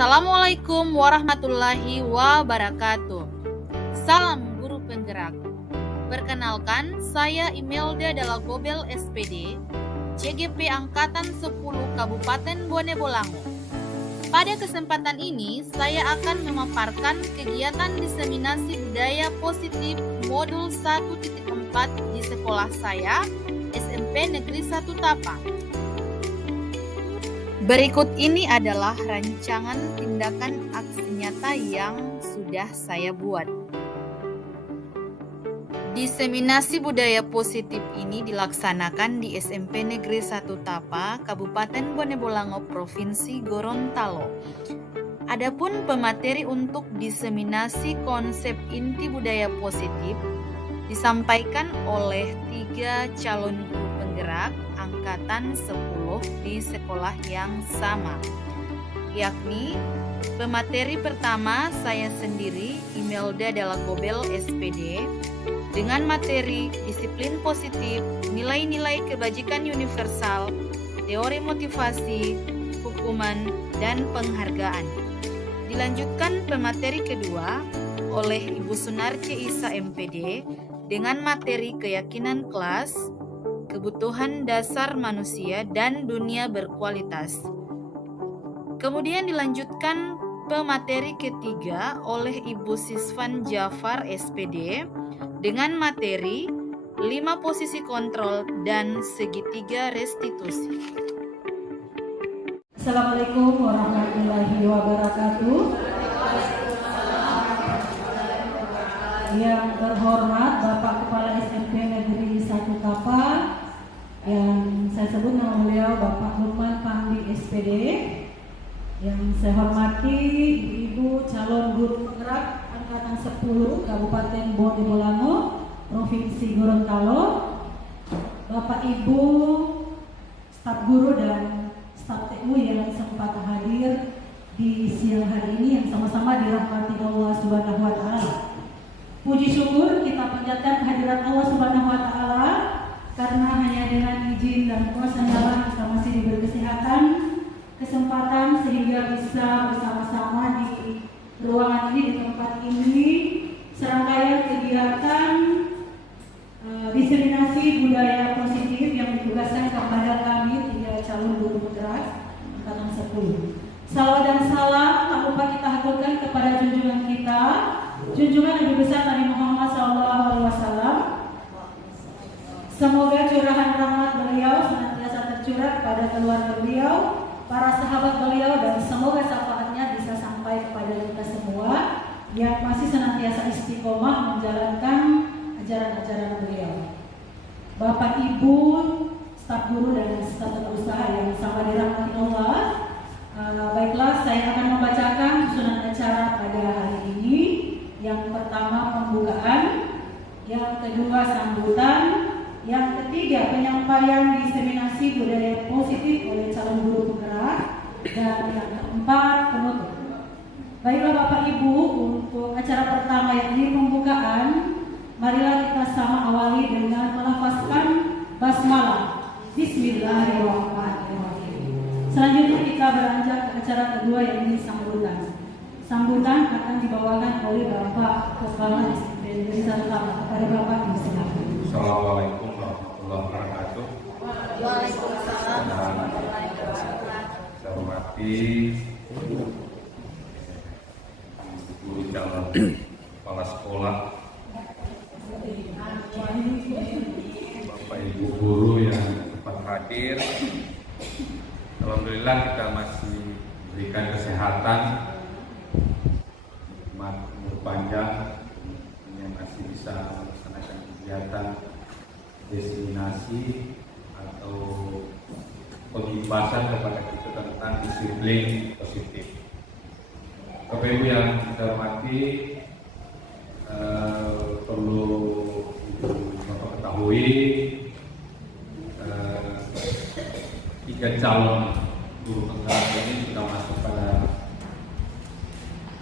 Assalamualaikum warahmatullahi wabarakatuh. Salam guru penggerak. Perkenalkan, saya Imelda Dalla Gobel SPD, CGP Angkatan 10 Kabupaten Bone Bolango. Pada kesempatan ini, saya akan memaparkan kegiatan diseminasi budaya positif modul 1.4 di sekolah saya, SMP Negeri 1 Tapang. Berikut ini adalah rancangan tindakan aksi nyata yang sudah saya buat. Diseminasi budaya positif ini dilaksanakan di SMP Negeri 1 Tapa, Kabupaten Bone Bolango, Provinsi Gorontalo. Adapun pemateri untuk diseminasi konsep inti budaya positif disampaikan oleh 3 calon guru penggerak angkatan 10 di sekolah yang sama, yakni pemateri pertama saya sendiri, Imelda Dalla Gobel SPD, dengan materi disiplin positif, nilai-nilai kebajikan universal, teori motivasi, hukuman, dan penghargaan. Dilanjutkan pemateri kedua oleh Ibu Sunarce Isa MPD dengan materi keyakinan kelas, kebutuhan dasar manusia, dan dunia berkualitas. Kemudian dilanjutkan pemateri ketiga oleh Ibu Sisvan Jafar SPD dengan materi 5 posisi kontrol dan segitiga restitusi. Assalamualaikum warahmatullahi wabarakatuh. Yang terhormat Bapak Kepala SMP Negeri 1 Tapa, yang saya sebut nama beliau Bapak Lukman Pandi SPD. Yang saya hormati Ibu calon guru penggerak angkatan 10 Kabupaten Bone Bolango, Provinsi Gorontalo, Bapak Ibu staf guru dan staf TU yang sempat hadir di siang hari ini, yang sama-sama dirahmati Allah Subhanahu wa taala. Puji syukur kita panjatkan kehadirat Allah Subhanahu wa taala karena hanya dengan izin dan kuasa Allah kita masih diberi kesehatan, kesempatan sehingga bisa bersama-sama di ruangan ini, di tempat ini, serangkaian kegiatan diseminasi budaya positif yang ditugaskan kepada kami 3 calon guru penggerak angkatan 10. Salawat dan salam tak lupa kita haturkan kepada junjungan kita, junjungan Nabi besar Nabi Muhammad SAW. Semoga curahan rahmat beliau senantiasa tercurah kepada keluarga beliau, para sahabat beliau, dan semoga syafaatnya bisa sampai kepada kita semua yang masih senantiasa istiqomah menjalankan ajaran-ajaran beliau. Bapak Ibu, staf guru dan staf usaha yang sama dirahmati Allah, baiklah saya akan membacakan susunan acara pada hari ini. Yang pertama pembukaan, yang kedua sambutan, yang ketiga penyampaian diseminasi budaya positif oleh calon guru penggerak, dan yang keempat penutup. Baiklah Bapak Ibu, untuk acara pertama yakni pembukaan, marilah kita sama awali dengan melafazkan basmalah. Bismillahirrahmanirrahim. Selanjutnya kita beranjak ke acara kedua yakni sambutan. Sambutan akan dibawakan oleh Bapak Kepala SMP Negeri 1 Tapa. Kepada Bapak disilakan. Assalamualaikum warahmatullahi wabarakatuh. Waalaikumsalam warahmatullahi wabarakatuh. Saya hormati guru calon kepala sekolah, Bapak Ibu guru yang sempat hadir. Alhamdulillah kita masih diberikan kesehatan, umur panjang, yang masih bisa melaksanakan kegiatan diseminasi atau pengibasan kepada kita tentang disiplin positif. Bapak Ibu yang kita hormati, perlu Bapak ketahui 3 calon guru penggerak ini sudah masuk pada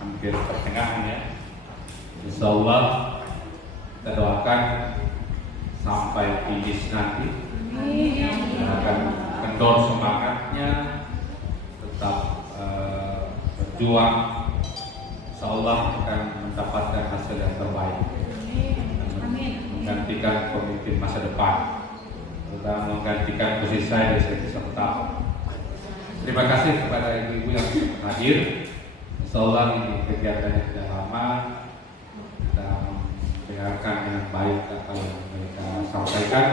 hampir pertengahan ya. Insya Allah kita doakan sampai finish nanti. Kita akan kendor semangatnya, tetap berjuang, insya Allah akan mendapatkan hasil yang terbaik. Menggantikan pemimpin masa depan, dan menggantikan posisi saya di Seleksi 1 tahun. Terima kasih kepada ibu-ibu yang hadir. Insya Allah ini kegiatan yang sudah lama, kita mendengarkan dengan baik apa yang mereka sampaikan,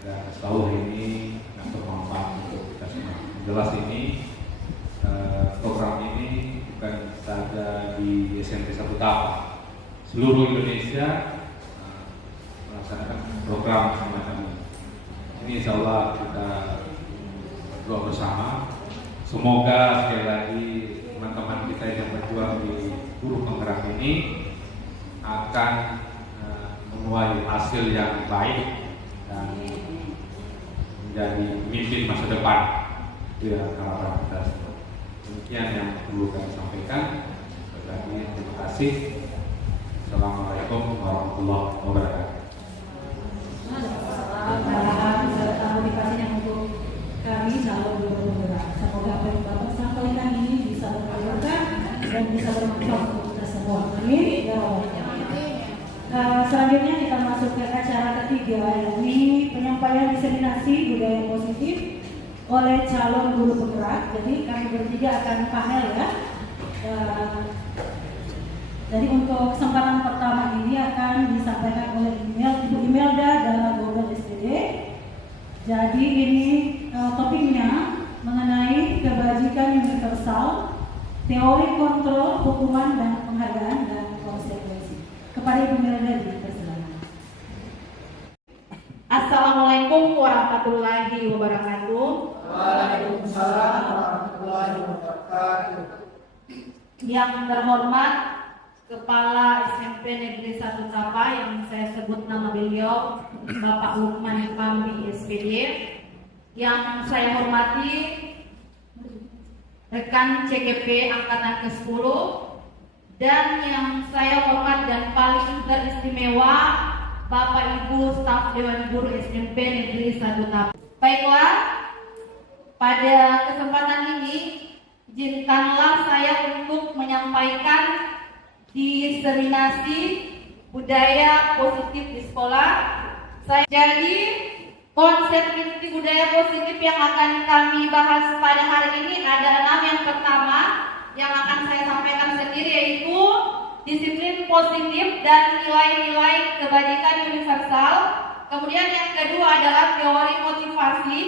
dan selalu ini yang bermanfaat untuk kita semua. Jelas ini program ini bukan saja di SMP 1 tahun, seluruh Indonesia melaksanakan program semacam ini. Ini insya Allah kita berdoa bersama. Semoga sekali lagi teman-teman kita yang berjuang di guru penggerak ini akan menuai hasil yang baik dan menjadi pemimpin masa depan. Itu yang harapan kita semua. Demikian yang perlu kami sampaikan. Sekali lagi terima kasih. Assalamualaikum warahmatullahi wabarakatuh. Motivasinya untuk kami calon guru penggerak. Semoga apa yang Bapak sampaikan ini bisa bermanfaat dan bisa bermanfaat untuk kita semua. Amin. Ya Allah. Selanjutnya kita masuk ke acara ketiga, yakni penyampaian diseminasi budaya positif oleh calon guru penggerak. Jadi kami bertiga akan panel ya. Jadi untuk kesempatan pertama ini akan disampaikan oleh Ibu Imelda dalam Gobel SPD. Jadi ini topiknya mengenai kebajikan universal, teori kontrol, hukuman dan penghargaan dan konsekuensi. Kepada Ibu Imelda dipersilakan. Assalamualaikum warahmatullahi wabarakatuh. Waalaikumsalam warahmatullahi wabarakatuh. Yang terhormat Kepala SMP Negeri 1 Tapa, yang saya sebut nama beliau Bapak Lukman Pambi SPD. Yang saya hormati rekan CGP Angkatan ke-10, dan yang saya hormat dan paling teristimewa Bapak Ibu staf Dewan Guru SMP Negeri 1 Tapa. Baiklah, pada kesempatan ini izinkanlah saya untuk menyampaikan diseminasi budaya positif di sekolah. Jadi konsep inti budaya positif yang akan kami bahas pada hari ini adalah yang pertama yang akan saya sampaikan sendiri, yaitu disiplin positif dan nilai-nilai kebajikan universal. Kemudian yang kedua adalah teori motivasi,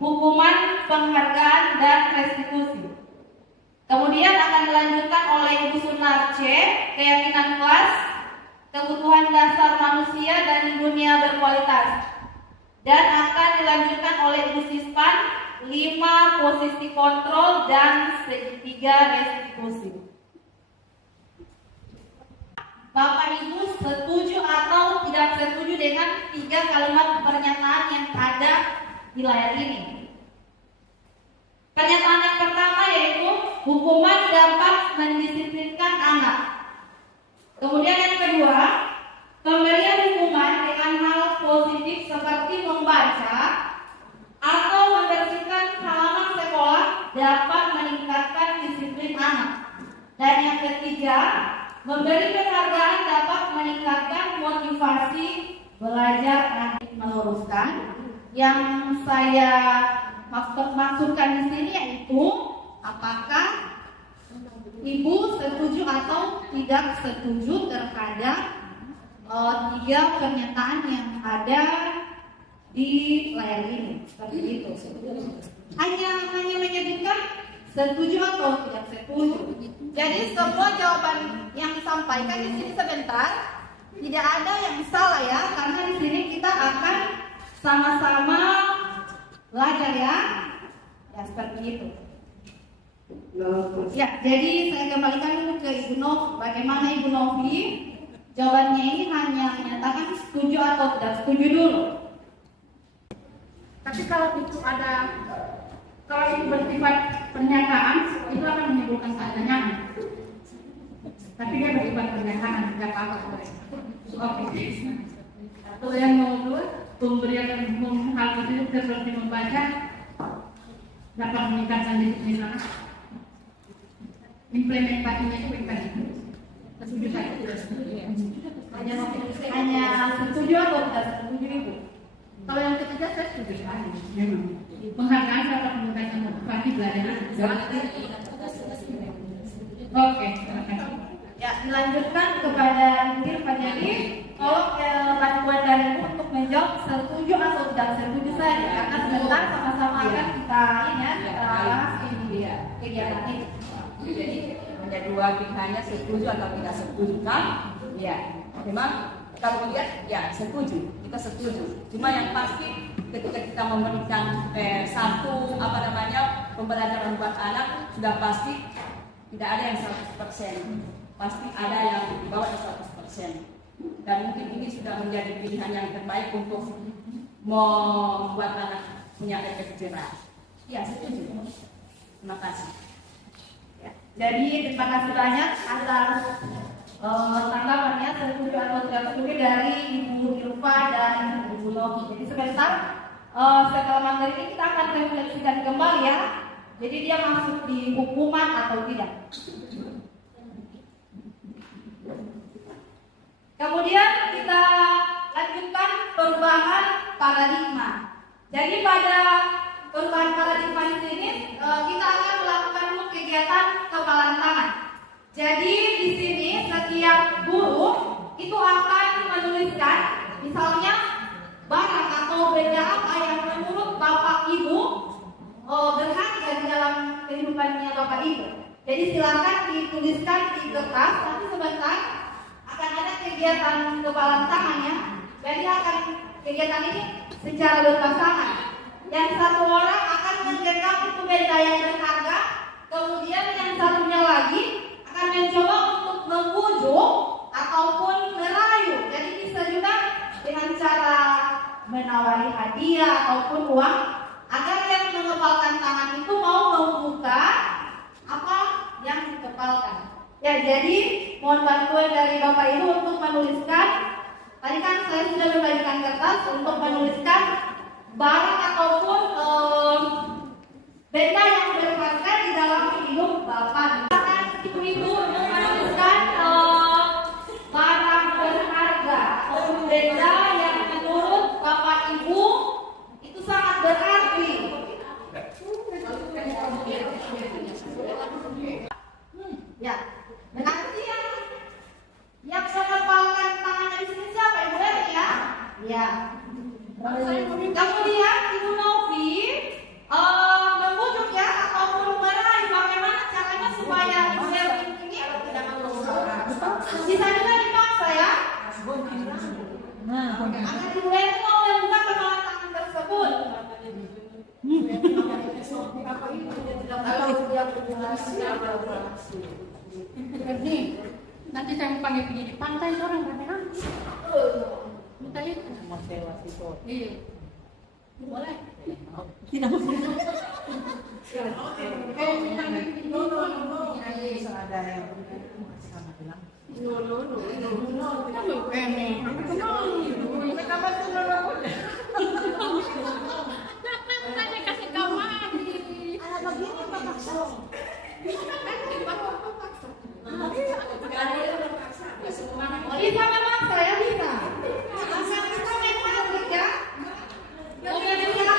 hukuman, penghargaan, dan restitusi. Kemudian akan dilanjutkan oleh Ibu Sunarce, keyakinan kelas, kebutuhan dasar manusia dan dunia berkualitas. Dan akan dilanjutkan oleh Ibu Sispan, 5 posisi kontrol dan 3 restitusi. Bapak Ibu setuju atau tidak setuju dengan 3 kalimat pernyataan yang ada di layar ini? Pernyataan yang pertama yaitu hukuman dapat mendisiplinkan anak. Kemudian yang kedua, pemberian hukuman dengan hal positif seperti membaca atau membersihkan halaman sekolah dapat meningkatkan disiplin anak. Dan yang ketiga, memberi penghargaan dapat meningkatkan motivasi belajar anak. Meluruskan yang saya maksudkan di sini yaitu apakah Ibu setuju atau tidak setuju terhadap 3 pernyataan yang ada di layar ini. Seperti itu. Hanya menyebutkan setuju atau tidak setuju. Jadi semua jawaban yang disampaikan di sini sebentar tidak ada yang salah ya, karena di sini kita akan sama-sama belajar ya. Ya seperti itu. Ya, jadi saya kembalikan dulu ke Ibu Novi. Bagaimana Ibu Novi? Jawabannya ini hanya menyatakan setuju atau tidak setuju dulu. Tapi kalau itu bersifat pernyataan, itu akan menimbulkan keadaan. Tapi dia bersifat pernyataan, tidak apa-apa. Oke. Atau yang kedua, pemberian hal positif seperti membaca dapat meningkatkan disiplin anak. implementasinya itu bagaimana? Setuju saya tidak setuju ya? Hanya setuju atau tidak setuju Ibu? Kalau yang ketiga saya setuju sekali. Memang penghargaan terhadap pemerintahan yang motivasi belajar. Oke, terima kasih. Ya, dilanjutkan kepada Intil Pak Jadi. Kalau bantuan dari Ibu untuk menjawab setuju atau tidak setuju saja, karena sebentar sama-sama akan kita ini ya, kita bahas ini dia kegiatan ini. Jadi hanya dua pilihannya, setuju atau tidak setuju kan? Ya, memang kalau melihat ya setuju, kita setuju. Cuma yang pasti ketika kita memberikan satu pembelajaran buat anak sudah pasti tidak ada yang 100%. Pasti ada yang di bawah 100%. Dan mungkin ini sudah menjadi pilihan yang terbaik untuk membuat anak punya efek jerah. Ya, setuju. Terima kasih. Ya, jadi terima kasih banyak atas tanggapannya setuju atau tidak setuju dari Ibu Ilva dan Ibu Novi. Jadi sebentar setelah materi ini kita akan refleksikan kembali ya. Jadi dia masuk di hukuman atau tidak. Kemudian kita lanjutkan perubahan paradigma. Jadi pada perubahan paradigma di sini kita akan melakukan dulu kegiatan kepalan tangan. Jadi di sini setiap guru itu akan menuliskan misalnya barang atau benda apa yang menurut Bapak Ibu berharga di dalam kehidupannya Bapak Ibu. Jadi silakan dituliskan di kertas. Nanti sebentar akan ada kegiatan kepalan tangannya. Jadi kegiatan ini secara berpasangan. Yang satu orang akan menggenggam itu benda yang berharga, kemudian yang satunya lagi akan mencoba untuk membujuk ataupun merayu. Jadi bisa juga dengan cara menawari hadiah ataupun uang agar yang mengepalkan tangan itu mau membuka apa yang dikepalkan. Ya, jadi mohon bantuan dari Bapak Ibu untuk menuliskan. Tadi kan saya sudah membagikan kertas untuk menuliskan barang ataupun benda yang berharga di dalam hidup Bapak. Silakan Ibu-ibu untuk menuliskan barang berharga ataupun benda yang menurut Bapak Ibu itu sangat berarti. Ya. Nanti yang mengepalkan tangannya di sini siapa? Ibu Eri ya? Ya. Kemudian Ibu Novi membujuk ya ataupun meraih bagaimana caranya supaya Ibu Eri ini bisa juga dipaksa ya. Agar Ibu Eri mau membuka kepalan tangan tersebut. Nanti saya mau panggil pergi di pantai itu orang rame-rame. Minta itu. Iya. Boleh. Tidak boleh. Ada yang sama bilang. Kasih kamar. Bisa memang saya bisa. Asal bisa memang kerja. Kemudian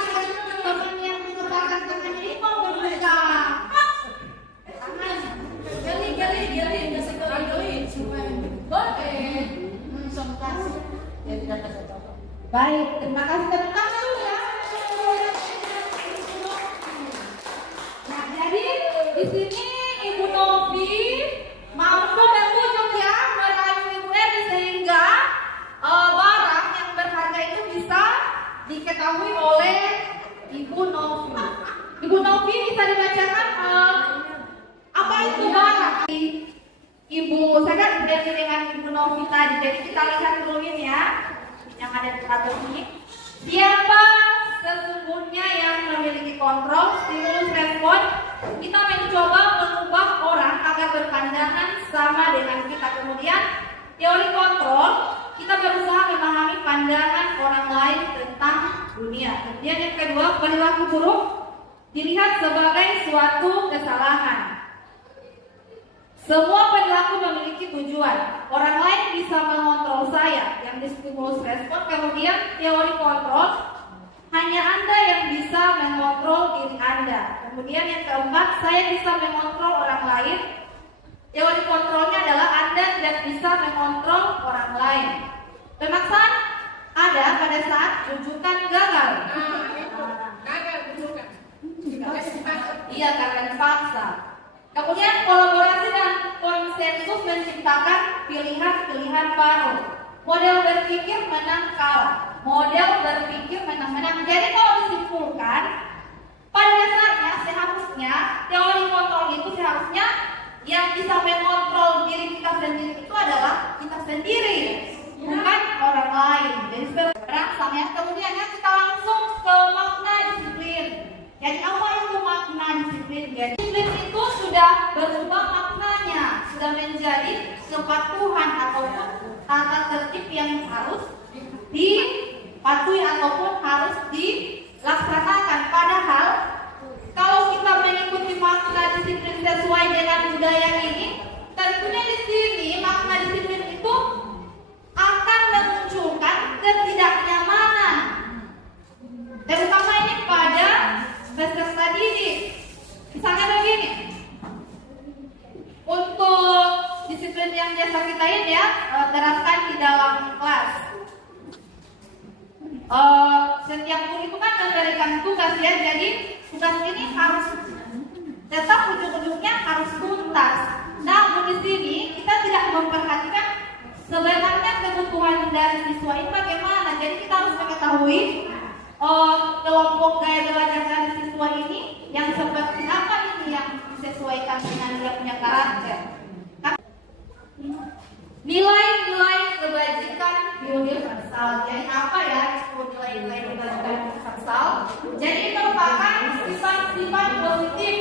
teman yang mengepalkan tangan ini mau berbuka tangan. Gali, kasih gali. Boleh. Baik, terima kasih tepuk tangan dulu ya. Nah, jadi di sini Ibu Novi mampu dan bujuk ya merayu Ibu Eri sehingga barang yang berharga itu bisa diketahui oleh Ibu Novi. Ibu Novi bisa dibacakan apa itu barang? Ibu saya kan berdiri dengan Ibu Novi tadi, jadi kita lihat dulu ini ya yang ada di atas ini. Siapa sesungguhnya yang memiliki kontrol, stimulus respon? Kita mencoba mengubah orang agar berpandangan sama dengan kita. Kemudian teori kontrol, kita berusaha memahami pandangan orang lain tentang dunia. Kemudian yang kedua, perilaku buruk dilihat sebagai suatu kesalahan. Semua perilaku memiliki tujuan. Orang lain bisa mengontrol saya, yang distimulus respon. Kemudian teori kontrol, hanya Anda yang bisa mengontrol diri Anda. Kemudian yang keempat, saya bisa mengontrol orang lain. Teori kontrolnya adalah Anda tidak bisa mengontrol orang lain. Pemaksaan ada pada saat rujukan gagal. Iya, karena dipaksa. Kemudian kolaborasi dan konsensus menciptakan pilihan-pilihan baru. Model berpikir menang kalah. Model berpikir menang-menang. Jadi kalau disimpulkan, pada dasarnya seharusnya teori kontrol itu seharusnya yang bisa mengontrol diri kita sendiri itu adalah kita sendiri, bukan orang lain. Jadi berangsang ya. Kemudian ya, kita langsung ke makna disiplin. Jadi apa itu makna disiplin? Jadi disiplin itu sudah berubah maknanya, sudah menjadi kepatuhan ataupun tata tertib yang harus dipatuhi ataupun harus dilaksanakan. Padahal kalau kita mengikuti makna disiplin sesuai dengan budaya ini, tentunya di sini makna disiplin itu akan memunculkan ketidaknyamanan, terutama ini pada peserta didik. Misalnya begini, untuk disiplin yang biasa kita ini ya terapkan di dalam kelas. Setiap guru itu kan memberikan tugas ya, jadi tugas ini harus tetap ujung-ujungnya harus tuntas. Namun di sini kita tidak memperhatikan sebenarnya kebutuhan dari siswa ini bagaimana. Jadi kita harus mengetahui kelompok gaya belajar dari siswa ini yang seperti apa ini yang disesuaikan dengan dia punya karakter. Nilai-nilai kebajikan universal. Jadi apa ya nilai-nilai kebajikan universal? Jadi ini merupakan sifat-sifat positif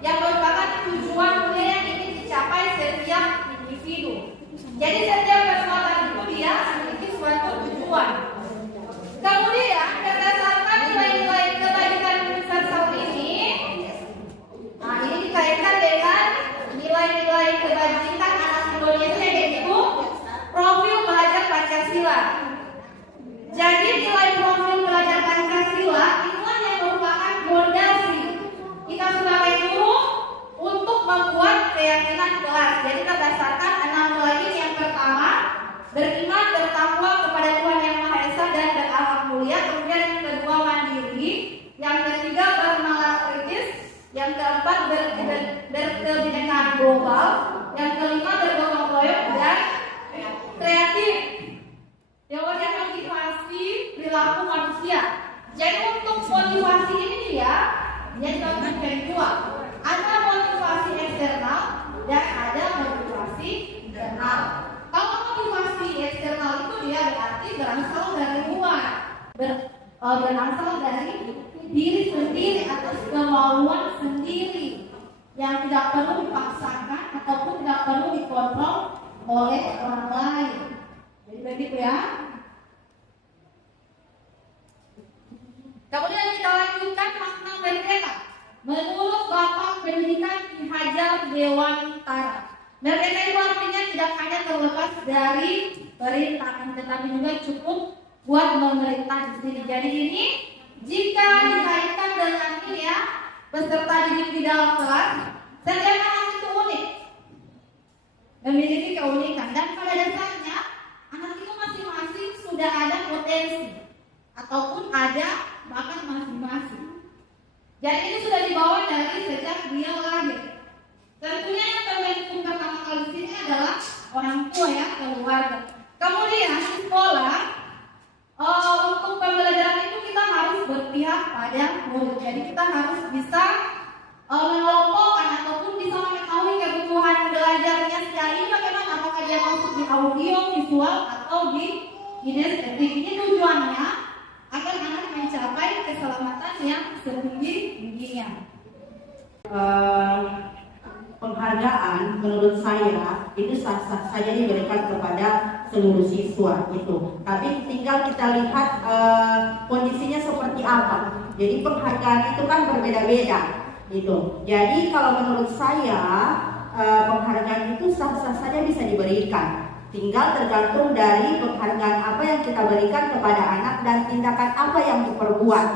yang merupakan tujuan mulia yang ingin dicapai setiap individu. Jadi setiap perbuatan itu dia memiliki suatu tujuan. Kemudian berdasarkan nilai-nilai kebajikan universal ini, nah ini dikaitkan dengan nilai-nilai kebajikan anak Indonesia, yaitu profil belajar Pancasila. Jadi nilai profil belajar Pancasila inilah yang merupakan fondasi kita sebagai guru untuk membuat keyakinan kelas. Jadi berdasarkan 6 nilai ini, yang pertama beriman, bertakwa kepada Tuhan Yang Maha Esa dan berakhlak mulia. Kemudian yang kedua mandiri, yang ketiga bernalar kritis, yang keempat berkebinekaan global, yang kelima bergotong royong dan kreatif. Teori motivasi perilaku manusia. Jadi untuk motivasi ini dia dibagi menjadi dua. Ada motivasi eksternal dan ada motivasi internal. Kalau motivasi eksternal itu dia berarti berasal dari luar, berasal dari diri sendiri atau kemauan sendiri yang tidak perlu dipaksakan ataupun tidak perlu dikontrol oleh orang lain. Jadi begitu ya. Kemudian kita lanjutkan makna merdeka. Menurut Bapak Pendidikan Ki Hajar Dewantara, merdeka itu artinya tidak hanya terlepas dari perintahan, tetapi juga cukup buat memerintah di sini. Jadi ini jika dikaitkan dengan ini ya, peserta didik di dalam kelas, setiap anak itu unik, memiliki keunikan, dan pada dasarnya anak itu masing-masing sudah ada potensi ataupun ada bakat masing-masing. Jadi ini sudah dibawa dari sejak dia lahir. Tentunya yang terbentuk pertama kali di sini adalah orang tua ya, keluarga. Kemudian di sekolah, untuk pembelajaran itu kita harus berpihak pada murid. Jadi kita harus bisa mengelompokkan ataupun bisa mengetahui kebutuhan belajarnya secara ini bagaimana, apakah dia masuk di audio, visual atau di kinestetik. Ini tujuannya agar anak mencapai keselamatan yang setinggi-tingginya. Penghargaan menurut saya itu sah-sah saja diberikan kepada seluruh siswa gitu. Tapi tinggal kita lihat kondisinya seperti apa. Jadi penghargaan itu kan berbeda-beda gitu. Jadi kalau menurut saya penghargaan itu sah-sah saja bisa diberikan. Tinggal tergantung dari penghargaan apa yang kita berikan kepada anak dan tindakan apa yang diperbuat.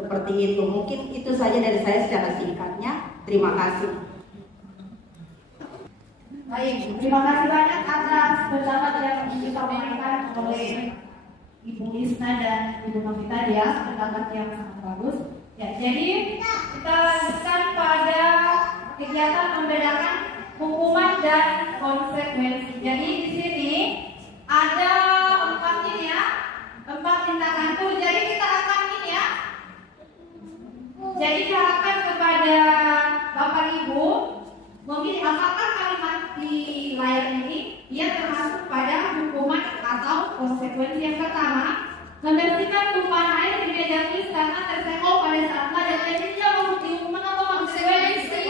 Seperti itu. Mungkin itu saja dari saya secara singkatnya. Terima kasih. Baik, terima kasih banyak atas pendapat yang disampaikan oleh Ibu Isna dan Ibu Novita ya, pendapat yang sangat bagus. Ya, jadi kita lanjutkan pada kegiatan membedakan hukuman dan konsekuensi. Jadi di sini ada 4 ini ya, 4 tindakan tuh. Jadi kita akan ini ya. Jadi diharapkan kepada Bapak Ibu, mungkin apakah kalimat di layar ini ia termasuk pada hukuman atau konsekuensi. Yang pertama, membersihkan tumpahan air di meja tulis karena tersenggol pada saat belajar. Jadi dia mau dihukuman atau konsekuensi?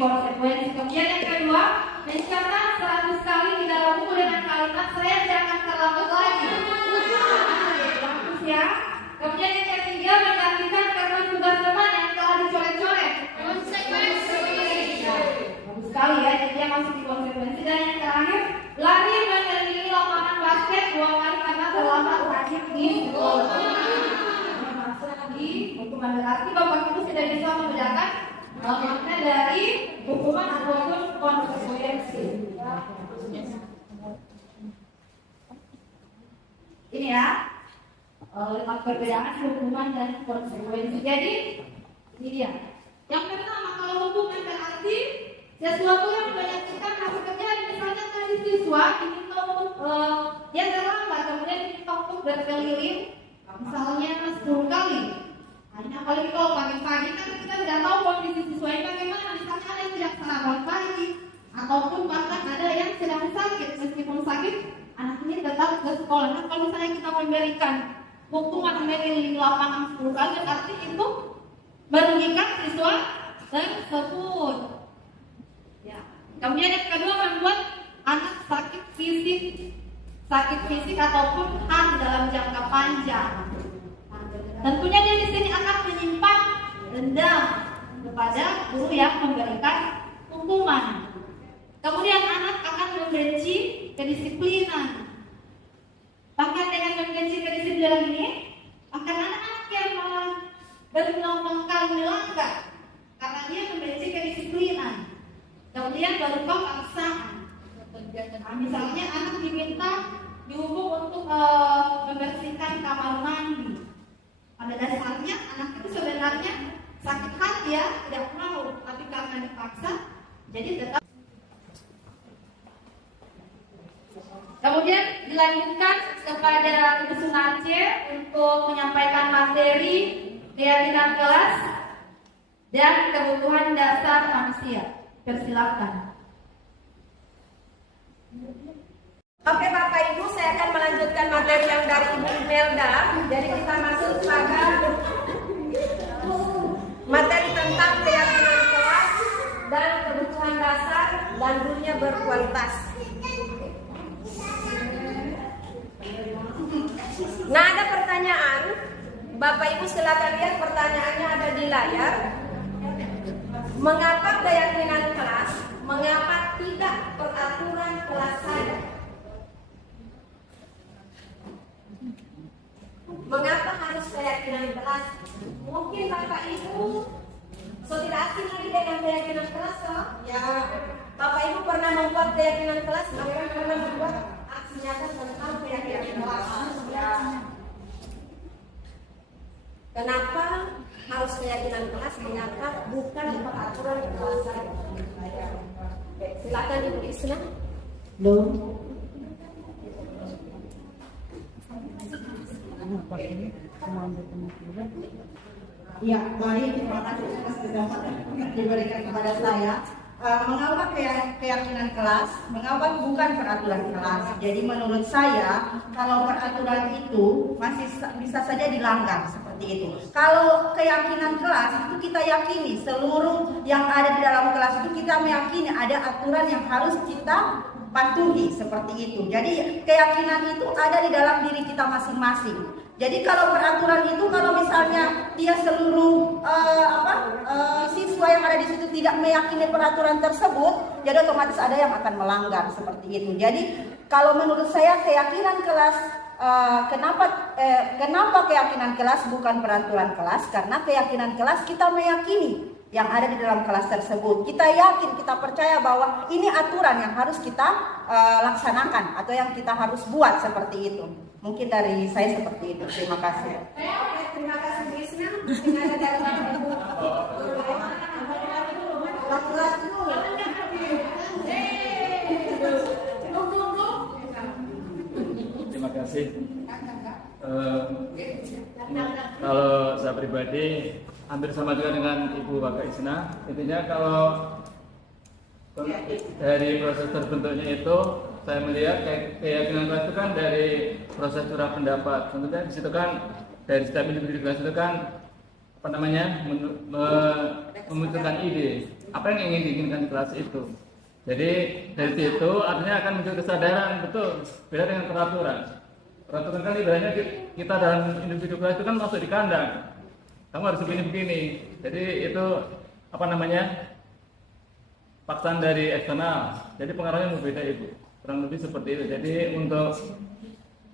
Konsekuensi. Kemudian yang kedua, mencatat 100 kali di dalam buku dengan kalimat saya jangan terlambat lagi. Bagus ya. Kemudian yang ketiga, menggantikan kertas tugas teman yang telah dicoret-coret. Konsekuensi. Bagus sekali ya, jadi dia masuk di konsekuensi. Dan yang terakhir, lari mengelilingi lapangan basket 2 kali karena terlambat terakhir di sekolah. Masuk di hukuman. Berarti Bapak Ibu sudah bisa membedakan makna dari hukuman ataupun konsekuensi. Ini ya, 5 perbedaan hukuman dan konsekuensi. Jadi ini dia. Yang pertama, kalau hukuman berarti sesuatu yang menyakitkan hasil kerja. Misalnya tadi siswa diminta untuk dia terlambat, kemudian diminta untuk berkeliling misalnya 10 kali. Hanya apalagi kalau pagi-pagi kan kita tidak tahu kondisi siswa ini bagaimana. Misalnya ada yang tidak sarapan pagi, ataupun bahkan ada yang sedang sakit. Meskipun sakit, anak ini tetap ke sekolah. Nah, kalau misalnya kita memberikan hukuman mengelilingi lapangan 10 kali, berarti itu merugikan siswa tersebut. Ya. Kemudian yang kedua, membuat anak sakit fisik ataupun hati dalam jangka panjang. Tentunya dia di sini akan menyimpan dendam kepada guru yang memberikan hukuman. Kemudian anak akan membenci kedisiplinan. Bahkan dengan membenci kedisiplinan ini, akan anak-anak yang malah berulang-ulang kali melanggar karena dia membenci kedisiplinan. Kemudian baru paksaan. Nah, misalnya anak diminta dihukum untuk membersihkan kamar mandi. Pada dasarnya anak itu sebenarnya sakit hati ya, tidak mau, tapi karena dipaksa, jadi tetap. Kemudian dilanjutkan kepada Ibu Sunarce untuk menyampaikan materi keyakinan kelas dan kebutuhan dasar manusia. Persilakan. Oke Bapak Ibu, saya akan melanjutkan materi yang dari Ibu Imelda. Jadi kita masuk pada materi tentang keyakinan kelas dan kebutuhan dasar dan dunia berkualitas. Nah, ada pertanyaan. Bapak Ibu silakan lihat pertanyaannya ada di layar. Mengapa keyakinan kelas? Mengapa tidak peraturan kelas saja? Mengapa harus keyakinan kelas? Mungkin Bapak Ibu tidak asing lagi dengan keyakinan kelas, toh? Ya, Bapak Ibu pernah membuat keyakinan kelas, bahkan pernah membuat aksi nyata tentang keyakinan kelas. Ya. Kenapa harus keyakinan kelas? Mengapa bukan peraturan kelas saja? Oke, silakan Ibu Isna. Ya, baik, terima kasih atas kesempatan yang diberikan kepada saya. Mengapa keyakinan kelas? Mengapa bukan peraturan kelas? Jadi menurut saya, kalau peraturan itu masih bisa saja dilanggar seperti itu. Kalau keyakinan kelas itu kita yakini seluruh yang ada di dalam kelas itu kita meyakini ada aturan yang harus kita patuhi seperti itu. Jadi keyakinan itu ada di dalam diri kita masing-masing. Jadi kalau peraturan itu kalau misalnya dia seluruh siswa yang ada di situ tidak meyakini peraturan tersebut, jadi otomatis ada yang akan melanggar seperti itu. Jadi kalau menurut saya keyakinan kelas, kenapa keyakinan kelas bukan peraturan kelas? Karena keyakinan kelas kita meyakini yang ada di dalam kelas tersebut. Kita yakin, kita percaya bahwa ini aturan yang harus kita laksanakan atau yang kita harus buat seperti itu. Mungkin dari saya seperti itu. Terima kasih. Terima kasih Krisna. Tinggal ada dari Ibu. Laki-laki dulu. Terima kasih. Kalau saya pribadi hampir sama juga dengan Ibu Bapak Isna. Intinya kalau dari proses terbentuknya itu saya melihat keyakinan kelas itu kan dari proses curah pendapat. Tentunya di situ kan dari setiap individu kelas itu kan memunculkan ide apa yang ingin diinginkan di kelas itu. Jadi dari situ artinya akan muncul kesadaran, betul, beda dengan peraturan. Peraturan kan ibaratnya kita dalam individu kelas itu kan masuk di kandang. Kamu harus begini-begini. Jadi itu paksaan dari eksternal. Jadi pengaruhnya berbeda Ibu. Kurang lebih seperti itu. Jadi untuk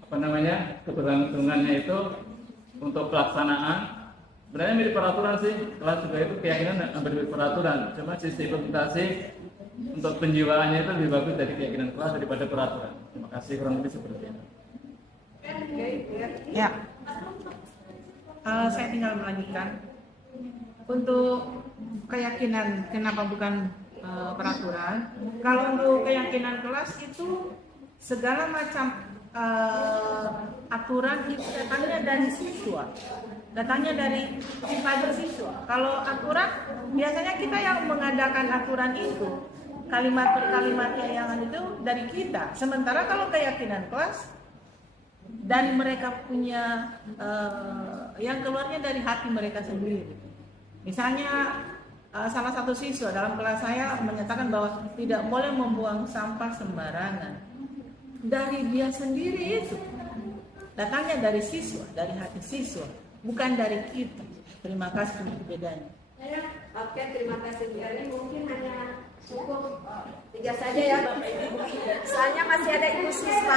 keberlangsungannya itu untuk pelaksanaan sebenarnya mirip peraturan sih. Kelas juga itu keyakinan hampir mirip peraturan. Cuma sisi implementasi untuk penjiwaannya itu lebih bagus dari keyakinan kelas daripada peraturan. Terima kasih, kurang lebih seperti itu. Ya. Saya tinggal melanjutkan. Untuk keyakinan kenapa bukan peraturan? Kalau untuk keyakinan kelas itu segala macam aturan itu datangnya dari siswa, datangnya dari siswa. Kalau aturan biasanya kita yang mengadakan aturan itu, kalimat per kalimatnya yang itu dari kita. Sementara kalau keyakinan kelas dari mereka punya yang keluarnya dari hati mereka sendiri. Misalnya salah satu siswa dalam kelas saya menyatakan bahwa tidak boleh membuang sampah sembarangan. Dari dia sendiri itu datangnya dari siswa, dari hati siswa, bukan dari kita. Terima kasih bedanya. Oke, terima kasih Bu Erni. Mungkin hanya cukup 3 saja ya Bapak Ibu. Soalnya masih ada Ibu siswa.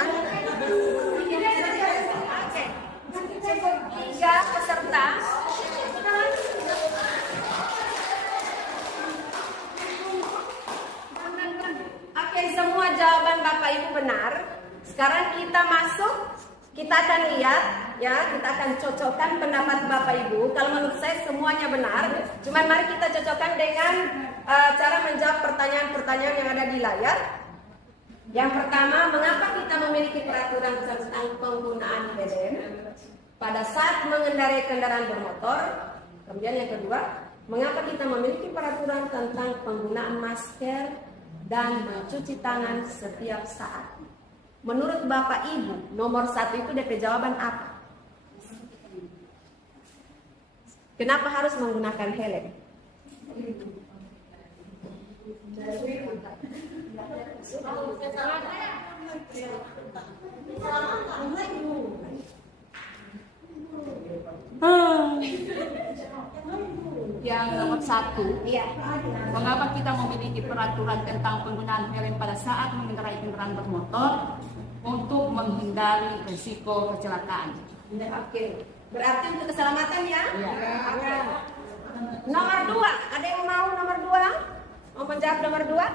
Oke, cukup 3 peserta. Oke, semua jawaban Bapak Ibu benar. Sekarang kita masuk, kita akan lihat ya, kita akan cocokkan pendapat Bapak Ibu. Kalau menurut saya semuanya benar. Cuman mari kita cocokkan dengan cara menjawab pertanyaan-pertanyaan yang ada di layar. Yang pertama, mengapa kita memiliki peraturan tentang penggunaan BBM pada saat mengendarai kendaraan bermotor? Kemudian yang kedua, mengapa kita memiliki peraturan tentang penggunaan masker dan mencuci tangan setiap saat? Menurut Bapak Ibu, nomor 1 itu DP jawaban apa? Kenapa harus menggunakan helm? Yang nomor 1, Iya. mengapa kita memiliki peraturan tentang penggunaan helm pada saat mengendarai kendaraan bermotor untuk menghindari risiko kecelakaan. Oke. Berarti untuk keselamatan ya? Iya. Oke. Nomor 2, ada yang mau nomor 2? Mau menjawab nomor 2?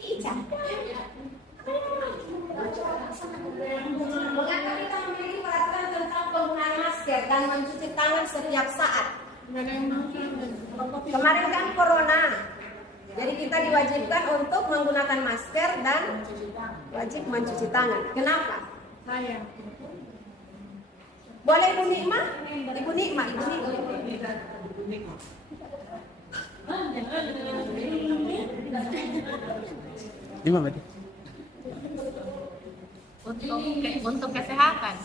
Ica. Mengapa kita memiliki peraturan tentang penggunaan masker dan mencuci tangan setiap saat? Kemarin kan corona, jadi kita diwajibkan untuk menggunakan masker dan wajib mencuci tangan. Kenapa? Boleh Ibu Nikma? Ibu Nikma. Untuk kesehatan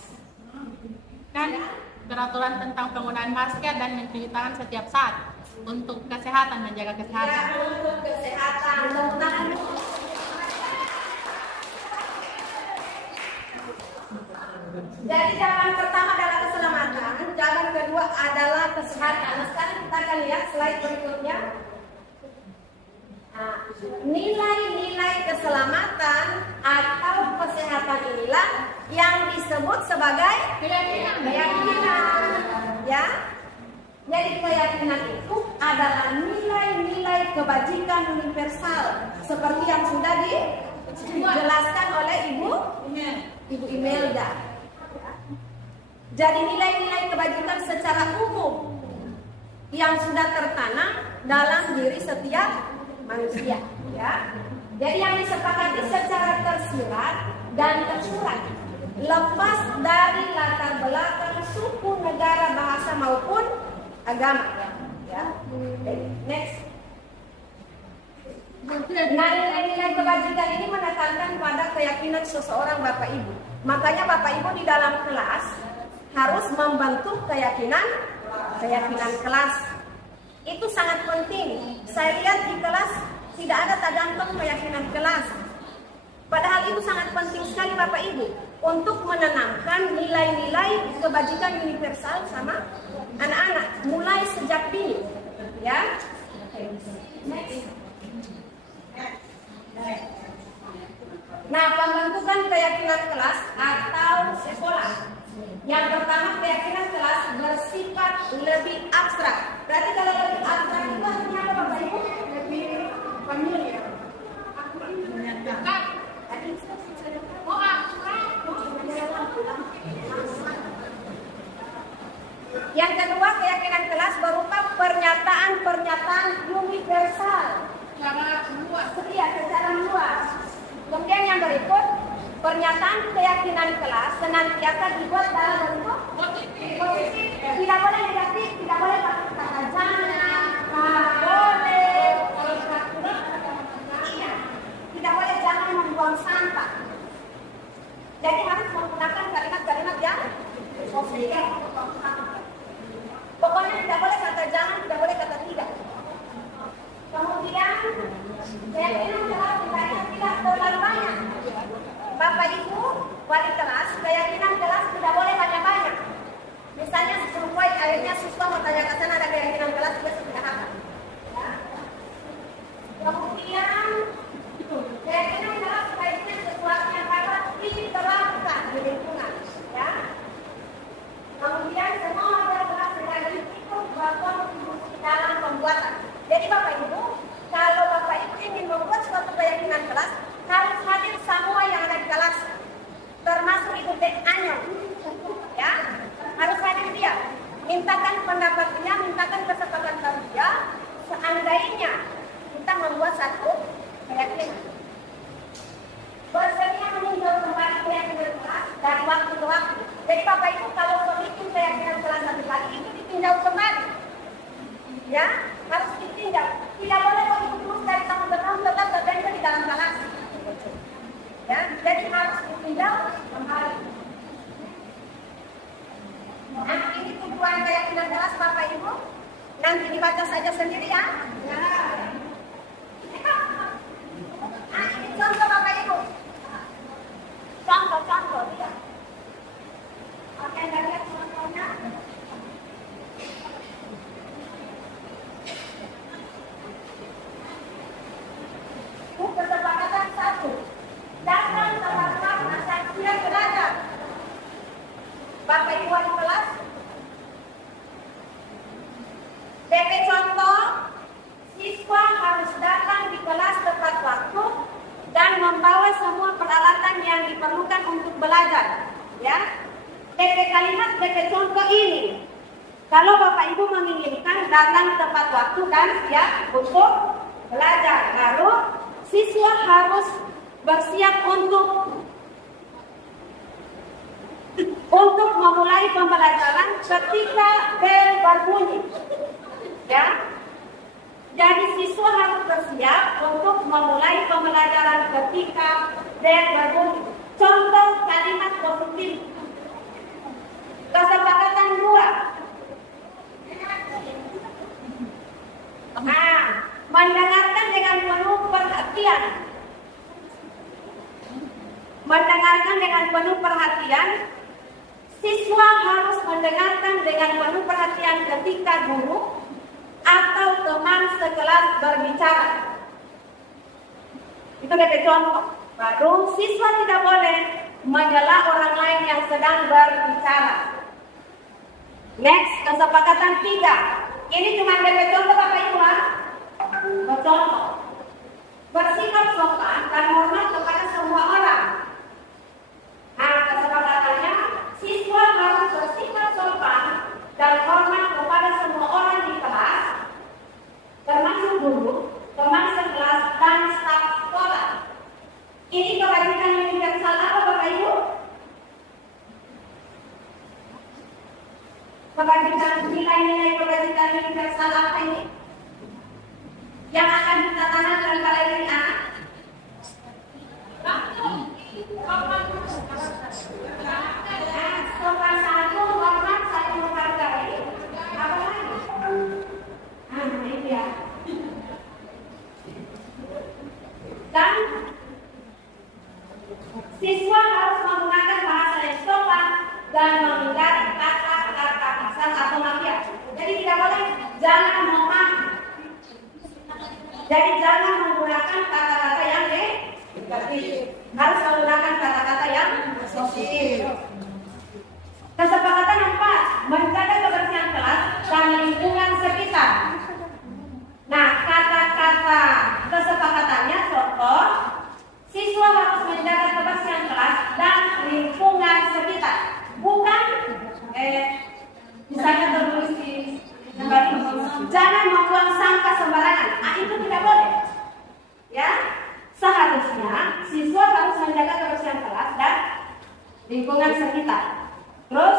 kan peraturan tentang penggunaan masker dan mencuci tangan setiap saat untuk kesehatan, menjaga kesehatan. Ya, untuk kesehatan. Tepuk tangan. Jadi jawaban pertama adalah keselamatan, jawaban kedua adalah kesehatan. Nah, sekarang kita akan lihat slide berikutnya. Nah, nilai-nilai keselamatan atau kesehatan inilah yang disebut sebagai keyakinan. Ya. Jadi keyakinan itu adalah nilai-nilai kebajikan universal seperti yang sudah dijelaskan oleh Ibu Imelda. Jadi nilai-nilai kebajikan secara umum yang sudah tertanam dalam diri setiap manusia, ya. Jadi yang disepakati secara tersirat dan tersurat, lepas dari latar belakang suku, negara, bahasa maupun agama, ya. Next. Nah, nilai-nilai kebajikan ini menekankan pada keyakinan seseorang Bapak Ibu. Makanya Bapak Ibu di dalam kelas harus membentuk keyakinan kelas. Itu sangat penting. Saya lihat di kelas tidak ada tergantung keyakinan kelas. Padahal itu sangat penting sekali Bapak Ibu untuk menanamkan nilai-nilai kebajikan universal sama anak-anak mulai sejak dini, ya. Nah, pembentukan keyakinan kelas atau sekolah. Yang pertama, keyakinan kelas bersifat lebih abstrak. Berarti kalau lebih abstrak itu artinya apa Bapak Ibu? Lebih familiar. Yang kedua, keyakinan kelas berupa pernyataan-pernyataan universal. Secara luas. Kemudian yang berikut, pernyataan keyakinan kelas senantiasa dibuat dalam bentuk positif. Tidak boleh negatif, tidak boleh pakai kata jangan, boleh, tidak boleh jangan membuang sampah. Jadi harus menggunakan kalimat-kalimat yang positif. Pokoknya tidak boleh kata jangan, tidak boleh kata tidak. Kemudian keyakinan kelas tidak terlalu banyak. Bapak Ibu, wali kelas, keyakinan kelas tidak boleh banyak-banyak. Misalnya 10 poin, akhirnya siswa mau tanya ke sana ada keyakinan kelas juga sudah hafal. Ya. Kemudian keyakinan kelas sebaiknya sesuatu yang dapat diterapkan di lingkungan. Ya. Kemudian semua model kelas dengan itu berkontribusi dalam pembuatan. Jadi Bapak Ibu, kalau Bapak Ibu ingin membuat suatu keyakinan kelas, harus hadir semua yang ada di kelas, termasuk Ibu Dekanya, ya, harus hadir dia. Mintakan pendapatnya, mintakan kesepakatan dia. Seandainya kita membuat satu keyakinan, bersedia meninjau kembali keyakinan kelas dari waktu ke waktu. Jadi Bapak Ibu kalau bikin keyakinan kelas satu kali itu ditinjau kembali, ya, harus ditinjau. Tidak boleh begitu terus dari tahun ke tahun tetap terjadi di dalam kelas. Ya, jadi harus ditinjau kembali. Nah, ini tujuan keyakinan kelas Bapak Ibu. Nanti dibaca saja sendiri ya. Nah, ini contoh Bapak Ibu. Contoh ya. Oke, kita lihat contohnya. Kesepakatan 1. Datang tepat waktu saat siang belajar. Bapak Ibu wali kelas. BP contoh, siswa harus datang di kelas tepat waktu dan membawa semua peralatan yang diperlukan untuk belajar. Ya, BP kalimat BP contoh ini. Kalau Bapak Ibu menginginkan datang tepat waktu dan siap untuk belajar, lalu siswa harus bersiap untuk memulai pembelajaran ketika bel berbunyi. Ya, jadi siswa harus bersiap untuk memulai pembelajaran ketika bel berbunyi. Contoh kalimat positif. Kesepakatan 2. Nah, mendengarkan dengan penuh perhatian. Mendengarkan dengan penuh perhatian siswa harus mendengarkan dengan penuh perhatian ketika guru atau teman sekelas berbicara. Itu ada contoh. Baru siswa tidak boleh menyela orang lain yang sedang berbicara. Next, kesepakatan 3. Ini cuma ada contoh Bapak Ibu. Bercontoh. Bersikap sopan dan hormat kepada semua orang. Nah, kesepakatannya siswa harus bersikap sopan dan hormat kepada semua orang di kelas, termasuk guru, teman sekelas, dan staf sekolah. Ini kewajiban universal apa Bapak Ibu? Kewajiban nilai-nilai kewajiban universal apa ini? Yang akan kita tanamkan pada diri anak? Sopan satu, hormat satu, menghargai. Apa lagi? Ini ya. Dan siswa harus menggunakan bahasa yang sopan dan menghindari kata-kata kasar atau mafia. Jadi tidak boleh, jangan memaki. Jadi jangan menggunakan kata-kata yang negatif. Harus menggunakan kata-kata yang positif. Kesepakatan 4, menjaga kebersihan kelas dan lingkungan sekitar. Nah, kata-kata kesepakatannya contoh, siswa harus menjaga kebersihan kelas dan lingkungan sekitar. Bukan, misalnya tertulis di jangan membuang sampah sembarangan. Nah, itu tidak boleh. Ya, seharusnya siswa harus menjaga kebersihan kelas dan lingkungan sekitar. Terus,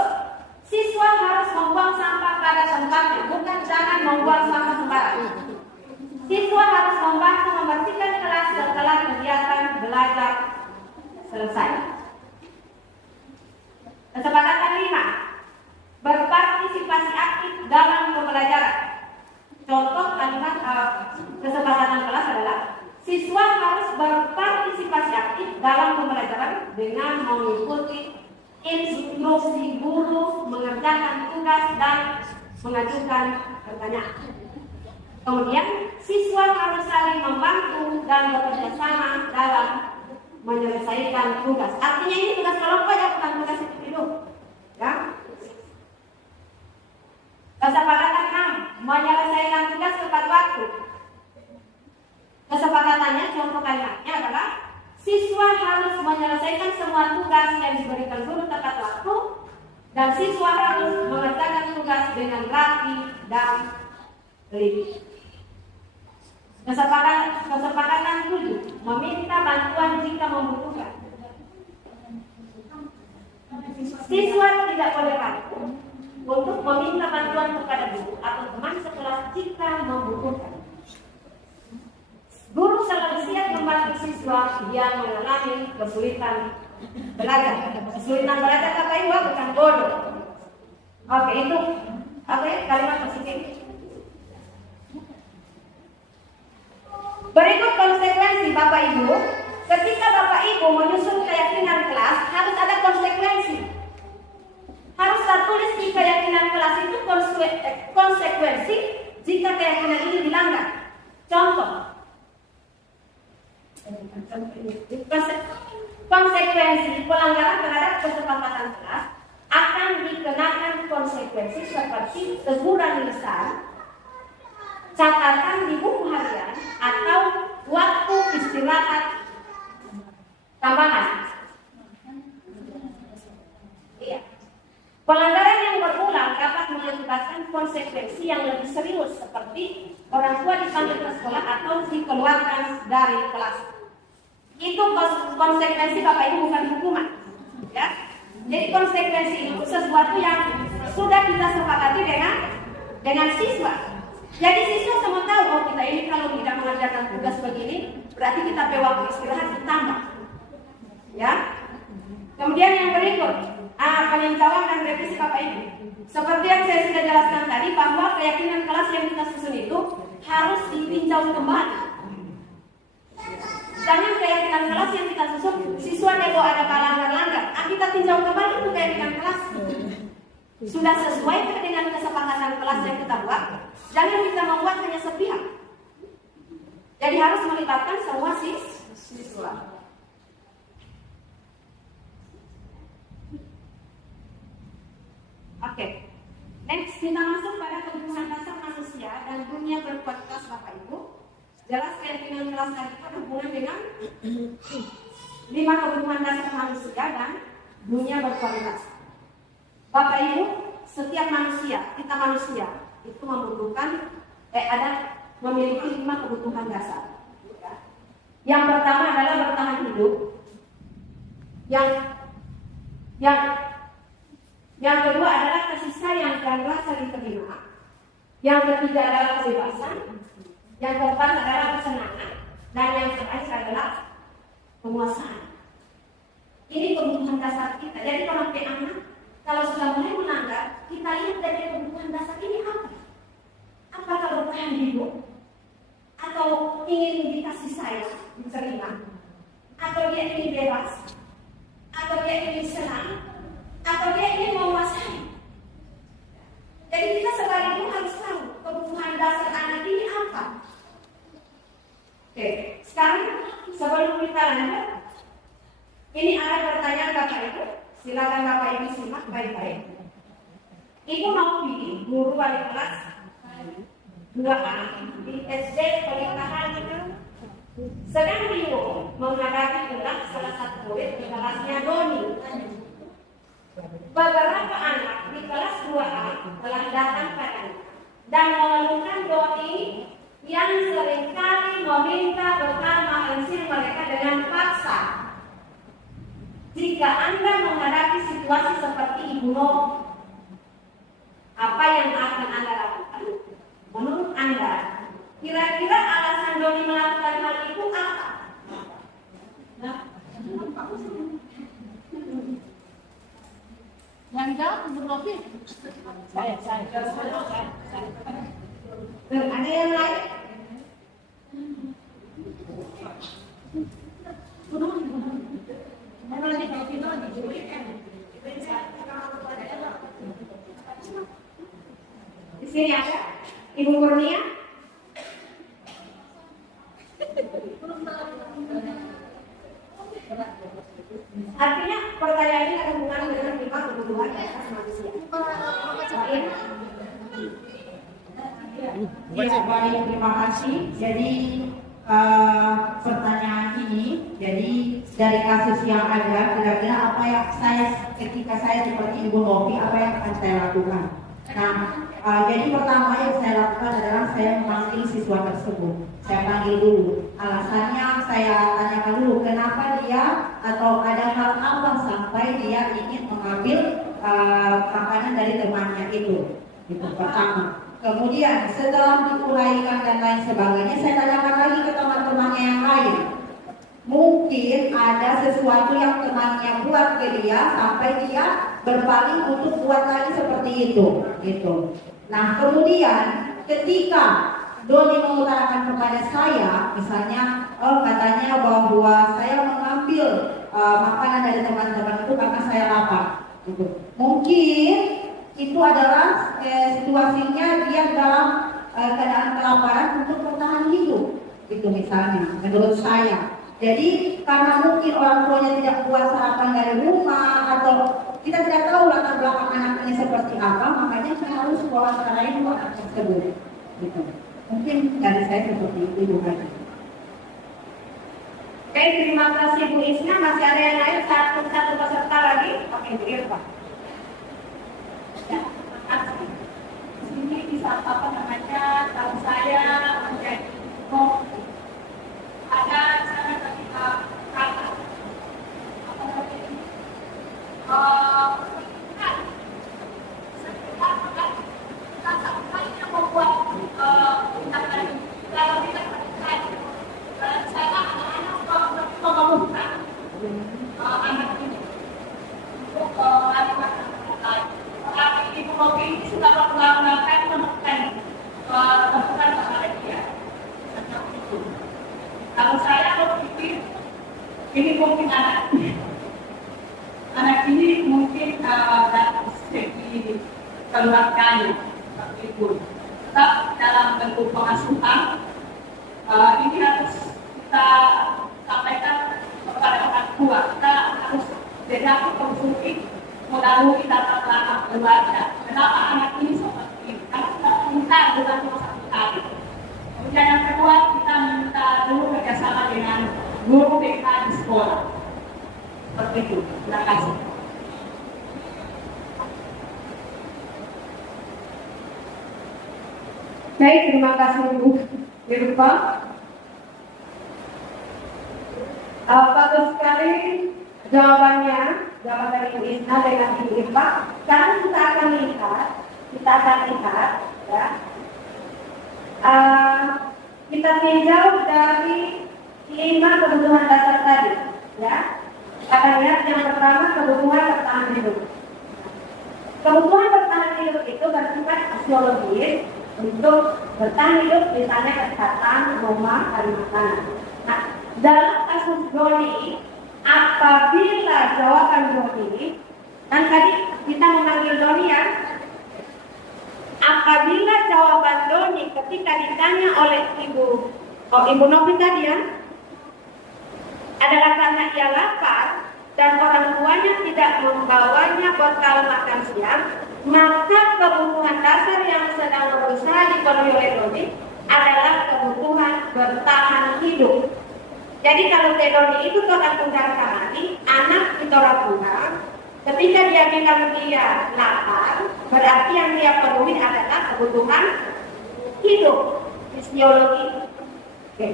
siswa harus membuang sampah pada tempatnya, bukan jangan membuang sampah sembarangan. Siswa harus membantu membersihkan kelas setelah kegiatan belajar selesai. Kesepakatan 5, berpartisipasi aktif dalam pembelajaran. Contoh kalimat kesepakatan kelas adalah siswa harus berpartisipasi aktif dalam pembelajaran dengan mengikuti instruksi guru, mengerjakan tugas dan mengajukan pertanyaan. Kemudian siswa harus saling membantu dan bekerja sama dalam menyelesaikan tugas. Artinya ini tugas kelompok ya, bukan tugas individu. Ya. Kesepakatan 6, menyelesaikan tugas tepat waktu. Kesepakatannya, contoh kalimatnya adalah siswa harus menyelesaikan semua tugas yang diberikan guru tepat waktu dan siswa harus mengerjakan tugas dengan rapi dan teliti. Kesepakatan 7, meminta bantuan jika membutuhkan. Siswa tidak boleh ragu untuk meminta bantuan kepada guru atau teman sekelas jika membutuhkan. Guru selalu siap membantu siswa yang mengalami kesulitan belajar. Kesulitan belajar kata Ibu bukan bodoh. Oke, itu kalimat positif. Berikut konsekuensi Bapak Ibu. Ketika Bapak Ibu menyusun keyakinan kelas, harus ada konsekuensi. Harus tertulis di keyakinan kelas itu konsekuensi jika keyakinan ini dilanggar. Contoh, konsekuensi pelanggaran terhadap kesepakatan kelas akan dikenakan konsekuensi seperti teguran lisan, catatan di buku harian, atau waktu istirahat tambahan. Iya. Pelanggaran yang berulang dapat mengakibatkan konsekuensi yang lebih serius seperti orang tua dipanggil ke sekolah atau dikeluarkan dari kelas. Itu konsekuensi Bapak Ibu, bukan hukuman. Ya. Jadi konsekuensi itu sesuatu yang sudah kita sepakati dengan siswa. Jadi siswa semua tahu, oh kita ini kalau tidak mengerjakan tugas begini, berarti kita waktu istirahat ditambah. Ya. Kemudian yang berikut, peninjauan dan revisi Bapak Ibu. Seperti yang saya sudah jelaskan tadi, bahwa keyakinan kelas yang kita susun itu harus ditinjau kembali. Jangan keyakinan kelas yang kita susun, siswa nego ada pelanggar-langgar. Kita tinjau kembali itu keyakinan kelas. Sudah sesuai dengan kesepakatan kelas yang kita buat? Jangan kita membuat hanya sepihak. Jadi harus melibatkan semua siswa. Oke. Next, kita masuk pada kebutuhan dasar manusia dan dunia berkualitas Bapak Ibu. Jelas keyakinan kelas tadi itu berhubungan dengan 5 kebutuhan dasar manusia dan dunia berkualitas. Bapak Ibu, setiap manusia, kita manusia itu membutuhkan memiliki 5 kebutuhan dasar. Yang pertama adalah bertahan hidup. Yang kedua adalah kasih sayang dan rasa diterima. Yang ketiga adalah kebebasan. Yang keempat adalah kesenangan. Dan yang terakhir adalah penguasaan. Ini kebutuhan dasar kita. Jadi kalau anak, kalau sudah mulai melanggar, kita lihat dari kebutuhan dasar ini apa? Apakah bertahan hidup? Atau ingin dikasih sayang, diterima? Atau dia ingin bebas? Atau dia ingin senang? Atau dia ingin menguasai? Jadi kita sebagai ibu harus tahu kebutuhan dasar anak ini apa. Oke, sekarang sebelum kita lanjut, ini ada pertanyaan Bapak Ibu. Silakan Bapak Ibu simak baik-baik. Ibu mau pilih guru wali kelas 2A di SD pernikahan itu. Sedang Ibu menghadapi ulang salah satu murid di kelasnya Doni. Beberapa anak di kelas 2A telah datang padanya dan mengeluhkan Doni yang seringkali meminta bekal makan mereka dengan paksa. Jika Anda menghadapi situasi seperti Ibu Novi, apa yang akan Anda lakukan? Menurut Anda, kira-kira alasan Doni melakukan hal itu apa? Yang jawab Bu Novi. Saya. Ada yang lain? Di sini ada Ibu Kurnia. Artinya pertanyaan ini ada hubungan dengan 5 kebutuhan dasar manusia. Ya, baik, terima kasih. Jadi pertanyaan ini, jadi dari kasus yang ada, kira-kira apa yang ketika saya seperti Ibu Novi, apa yang akan saya lakukan? Nah, jadi pertama yang saya lakukan adalah saya memanggil siswa tersebut. Saya panggil dulu. Alasannya saya tanyakan dulu kenapa dia atau ada hal apa sampai dia ingin mengambil makanan dari temannya itu. Itu pertama. Kemudian setelah diuraikan dan lain sebagainya, saya tanyakan lagi ke teman-temannya yang lain. Mungkin ada sesuatu yang temannya buat ke dia sampai dia berpaling untuk buat lagi seperti itu, gitu. Nah, kemudian ketika Doni mengutarakan kepada saya, misalnya, katanya bahwa saya mengambil makanan dari teman-teman itu karena saya lapar, gitu. Mungkin itu adalah situasinya dia dalam keadaan kelaparan untuk bertahan hidup, itu misalnya, menurut saya. Jadi karena mungkin orang tuanya tidak buat sarapan dari rumah atau kita tidak tahu latar belakang anaknya seperti apa, makanya saya harus wawancarain anak tersebut. Gitu. Mungkin dari saya seperti itu juga. Oke, terima kasih Bu Isna. Masih ada yang lain? Satu peserta lagi? Oke, Bu Irfa. Ya, makasih. Sini bisa apa namanya? Kalau saya menjadi ada cara ketika kata apa namanya? Saya membuat kalau kita saya anak-anak mengeluhkan anak ini untuk anak Ibu Novi ini sudah melakukan menemukan kepada dia. Kalau saya berpikir ini mungkin anak ini mungkin dari segi keluarganya seperti itu. Tetap dalam bentuk pengasuhan ini harus kita sampaikan kepada orang tua. Kita harus bedakan konsumsi melalui tata kelakar keluarga. Kenapa anak ini seperti ini? Karena kita minta bukan cuma satu kali. Kemudian yang kedua, kita minta dulu kerjasama dengan guru BK di sekolah. Seperti itu. Terima kasih. Baik, terima kasih Bu Irfa. Bagus sekali jawabannya, jawaban dari Bu Isna dengan Bu Irfa. Sekarang kita akan lihat, ya. Kita tinjau dari 5 kebutuhan dasar tadi, ya. Kita akan lihat yang pertama kebutuhan bertahan hidup. Kebutuhan bertahan hidup itu bersifat fisiologis untuk bertahan hidup, misalnya kesehatan, rumah, dan makanan. Nah, dalam kasus Doni, apabila jawaban Doni, dan tadi kita memanggil Doni ya, apabila jawaban Doni ketika ditanya oleh Ibu Novi tadi ya, adalah karena ia lapar dan orang tuanya tidak membawanya bekal makan siang, maka kebutuhan dasar yang sedang berusaha dipenuhi oleh Doni adalah kebutuhan bertahan hidup. Jadi kalau Doni itu orang tunggal kamari, anak itu orang tunggal, ketika dia bilang dia lapar, berarti yang dia penuhi adalah kebutuhan hidup, fisiologi. Oke,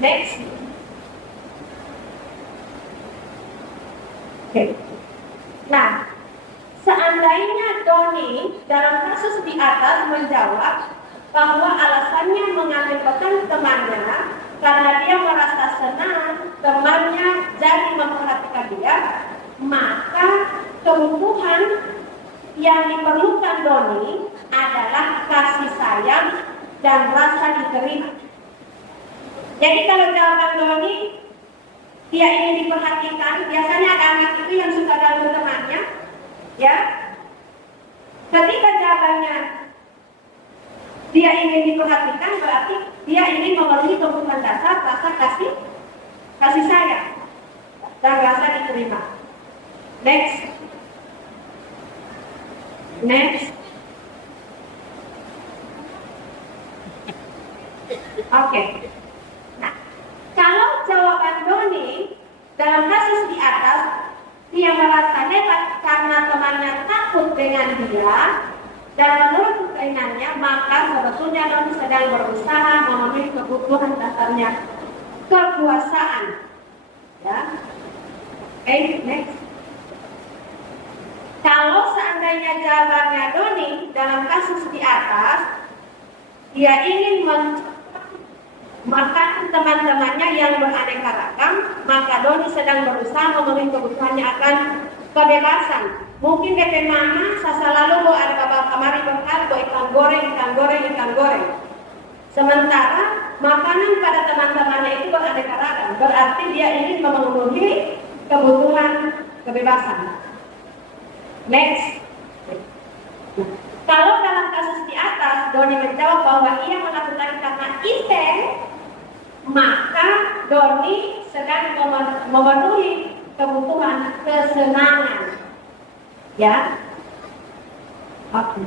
next. Oke. Nah, seandainya Doni dalam kasus di atas menjawab bahwa alasannya mengambil bekal temannya karena dia merasa senang temannya jadi memperhatikan dia, maka kebutuhan yang diperlukan Doni adalah kasih sayang dan rasa diterima. Jadi kalau jawaban Doni dia ingin diperhatikan, biasanya ada anak itu yang suka ganggu temannya, ya. Ketika jawabannya dia ingin diperhatikan, berarti dia ingin memenuhi kebutuhan dasar rasa kasih sayang dan rasa diterima. Next. Oke. Nah, kalau jawaban Doni dalam kasus di atas, dia merasa hebat karena temannya takut dengan dia dan menurut keinginannya, maka sebetulnya Doni sedang berusaha memenuhi kebutuhan dasarnya, kekuasaan. Ya. Oke, next. Kalau seandainya jawabannya Doni dalam kasus di atas, dia ingin makan teman-temannya yang beraneka ragam, maka Doni sedang berusaha memenuhi kebutuhannya akan kebebasan. Mungkin DP mama sasa lalu ada bapak kamari bekal ikan goreng. Sementara makanan pada teman-temannya itu beraneka ragam, berarti dia ingin memenuhi kebutuhan kebebasan. Next. Kalau dalam kasus di atas Doni menjawab bahwa ia melakukan karena iseng, maka Doni sedang memenuhi kebutuhan kesenangan. Ya. Oke.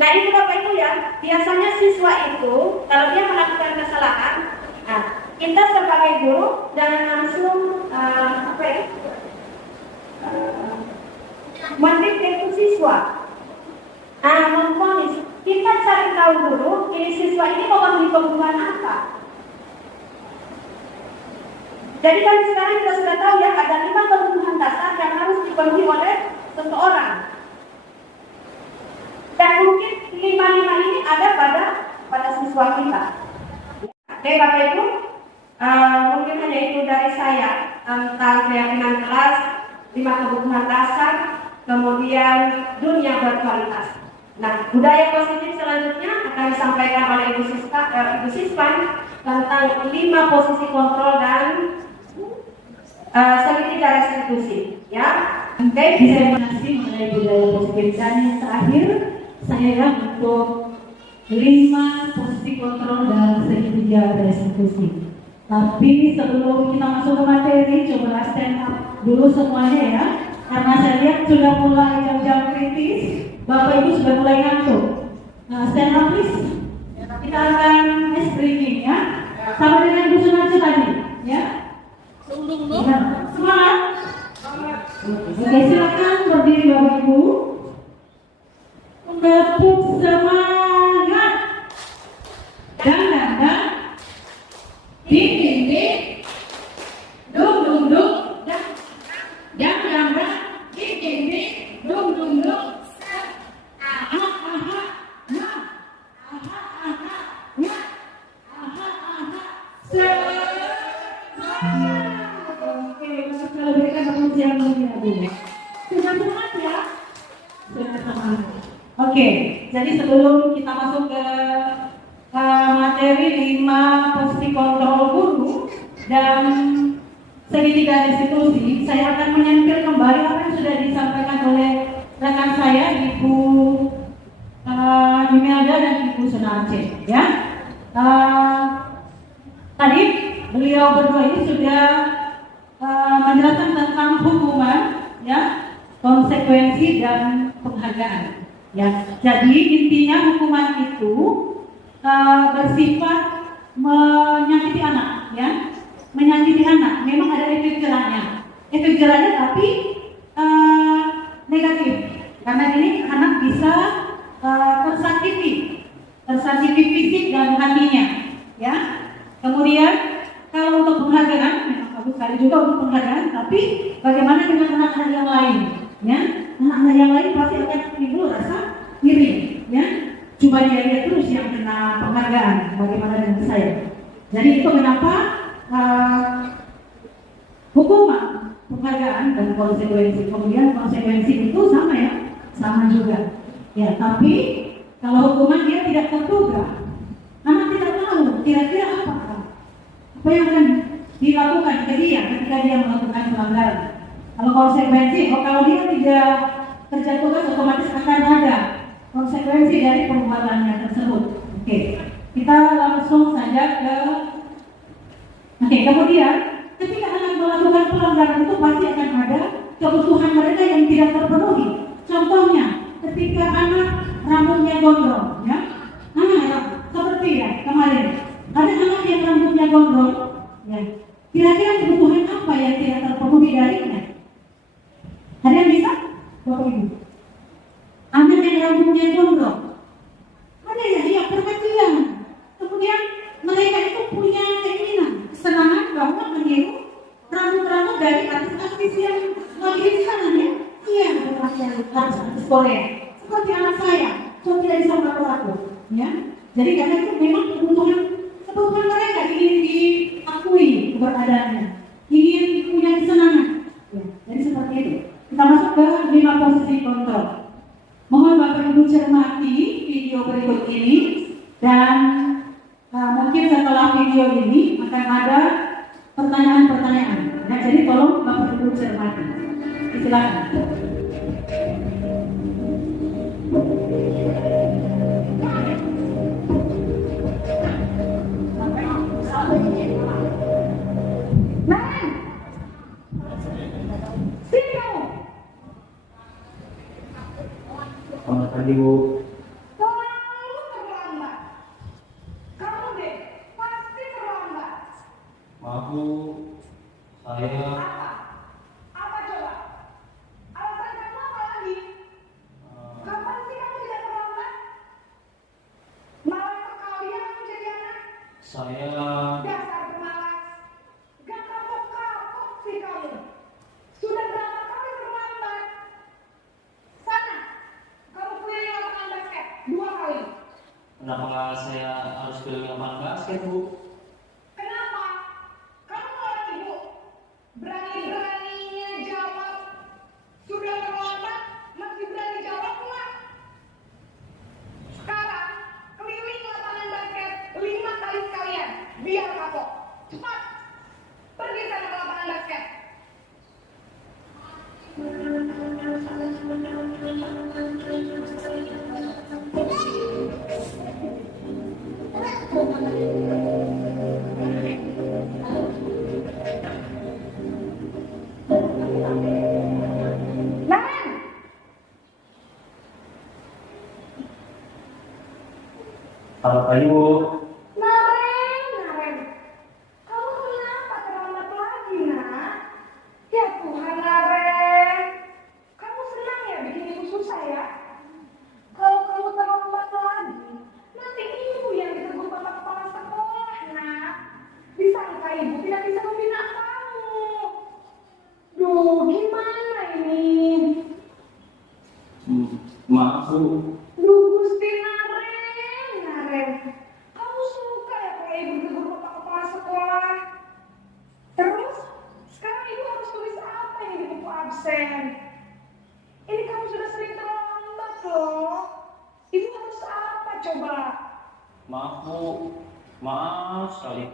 Nah, itu Bapak Ibu ya, biasanya siswa itu kalau dia melakukan kesalahan, kita sebagai guru jangan langsung mendikte siswa. Memponis. Kita cari tahu dulu ini siswa ini memenuhi kebutuhan apa. Jadi kan sekarang kita sudah tahu ya, ada 5 kebutuhan dasar yang harus dipenuhi oleh seseorang. Dan mungkin 5 ini ada pada siswa kita. Oke Bapak Ibu, mungkin hanya itu dari saya tentang keyakinan kelas, 5 kebutuhan dasar, kemudian dunia berkualitas. Nah, budaya positif selanjutnya akan disampaikan oleh Ibu Sispan tentang 5 posisi kontrol dan segitiga restitusi. Ya, Oke, diskriminasi mulai mempunyai budaya positif. Dan yang terakhir, saya untuk 5 posisi kontrol dalam segitiga restitusi. Tapi sebelum kita masuk ke materi, coba stand up dulu semuanya ya. Karena saya lihat sudah mulai jam-jam kritis, Bapak Ibu sudah mulai ngantuk. Stand up please. Kita akan ice breaking ya. Sama dengan Ibu Sunarjo tadi ya. Semangat. Oke, silakan berdiri Bapak Ibu. Tepuk semangat. Dan. Ding ding ding. Dung dung dung. Dang dang dang. Ding ding ding. Dung dung dung. Aha aha. Ya. Aha aha. Ya. Aha aha. Oke, kalau berikan pengujian lebih dulu. Sudah semangat ya? Sudah semangat. Oke, jadi sebelum kita masuk ke materi 5 posisi kontrol guru dan segitiga restitusi, saya akan menyentil kembali apa yang sudah disampaikan oleh rekan saya, Ibu Imelda dan Ibu Sunarjo. Ya, tadi beliau berdua ini sudah menjelaskan tentang hukuman, ya, konsekuensi dan penghargaan. Ya, jadi intinya hukuman itu bersifat menyakiti anak, ya, menyakiti anak. Memang ada efek jerahnya, tapi negatif. Karena ini anak bisa tersakiti fisik dan hatinya, ya. Kemudian kalau untuk penghargaan, memang bagus sekali juga untuk penghargaan, tapi bagaimana dengan anak-anak yang lain, ya? Anak-anak yang lain pasti akan timbul rasa iri, ya. Coba dia terus yang kena penghargaan, bagaimana dengan saya. Jadi itu kenapa hukuman, penghargaan dan konsekuensi. Kemudian konsekuensi itu sama ya, sama juga. Ya, tapi kalau hukuman dia tidak terduga, anak tidak tahu kira-kira apa yang akan dilakukan ke dia ketika dia melakukan pelanggaran. Kalau konsekuensi, kalau dia tidak kerja tugas, otomatis akan ada konsekuensi dari perbuatannya tersebut. Oke, kita langsung saja ke. Oke, kemudian ketika anak melakukan pelanggaran itu pasti akan ada kebutuhan mereka yang tidak terpenuhi. Contohnya, ketika anak rambutnya gondrong, ya, seperti ya kemarin ada anak yang rambutnya gondrong, ya. Kira-kira kebutuhan apa yang tidak terpenuhi darinya? Ada yang bisa? Bapak Ibu? Anak yang rambutnya gondrong, ada ya, iya, perhatian. Kemudian mereka itu punya keinginan, kesenangan bahwa meniru rambut-rambut dari artis-artis yang lagi di sana, ya. Iya, artis Korea. Seperti anak saya, so tidak bisa melakukan aku, ya. Jadi karena itu memang kebutuhan mereka ingin diakui keberadaannya, ingin punya kesenangan, ya. Jadi seperti itu. Kita masuk ke 5 posisi kontrol. Mohon Bapak Ibu cermati video berikut ini dan mungkin setelah video ini akan ada pertanyaan-pertanyaan. Nah, jadi tolong Bapak Ibu cermati. Silakan. Selamat pagi, Bu. Selalu terlambat. Kamu deh, pasti terlambat. Maaf, Bu. Saya Apa coba? Alasan kamu apa lagi? Kapan sih kamu tidak terlambat? Malah sekalian kamu jadi anak. saya Dasar pemalas. Gak kapok-kapok sih kamu. Sudah berapa kali terlambat? Sana, kamu keliling lapangan basket 2 kali. kenapa saya harus keliling lapangan basket, Bu? Kenapa? Kamu orang ibu. Berani-beraninya jawab. Sudah terlambat, masih berani jawab nggak? Sekarang, keliling lapangan basket 5 kali sekalian. Biar kapok. Cepat. Pergi sana ke lapangan basket. Selamat pagi, Bu. Naren, kamu kenapa terlambat lagi, nak? Ya Tuhan, Naren, kamu senang ya bikin ibu susah ya? Kalau kamu terlambat lagi, nanti ibu yang ditegur bapak kepala sekolah, nak. Disangka ibu tidak bisa membina kamu. Duh, gimana ini? Maaf, Bu. Duh, Gusti Naren, kamu suka ya kalau ibu ditegur bapak kepala sekolah? Terus, sekarang ibu harus tulis apa ini di buku absen? Ini kamu sudah sering terlambat loh. Ibu harus apa coba? Maaf, Bu. Maaf sekali.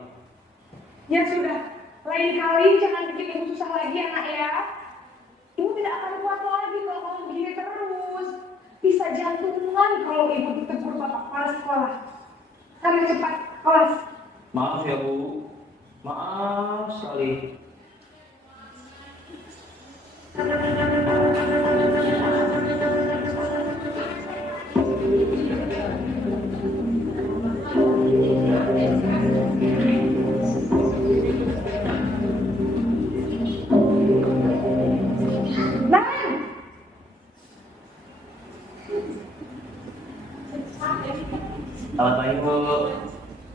Ya sudah, lain kali jangan bikin ibu susah lagi anak ya. Ibu tidak akan kuat lagi kalau kamu begini terus. Bisa jantungan kalau ibu ditegur bapak kepala sekolah. Karena cepat, kelas. Maaf ya, Bu. Maaf sekali. Selamat pagi, Bu.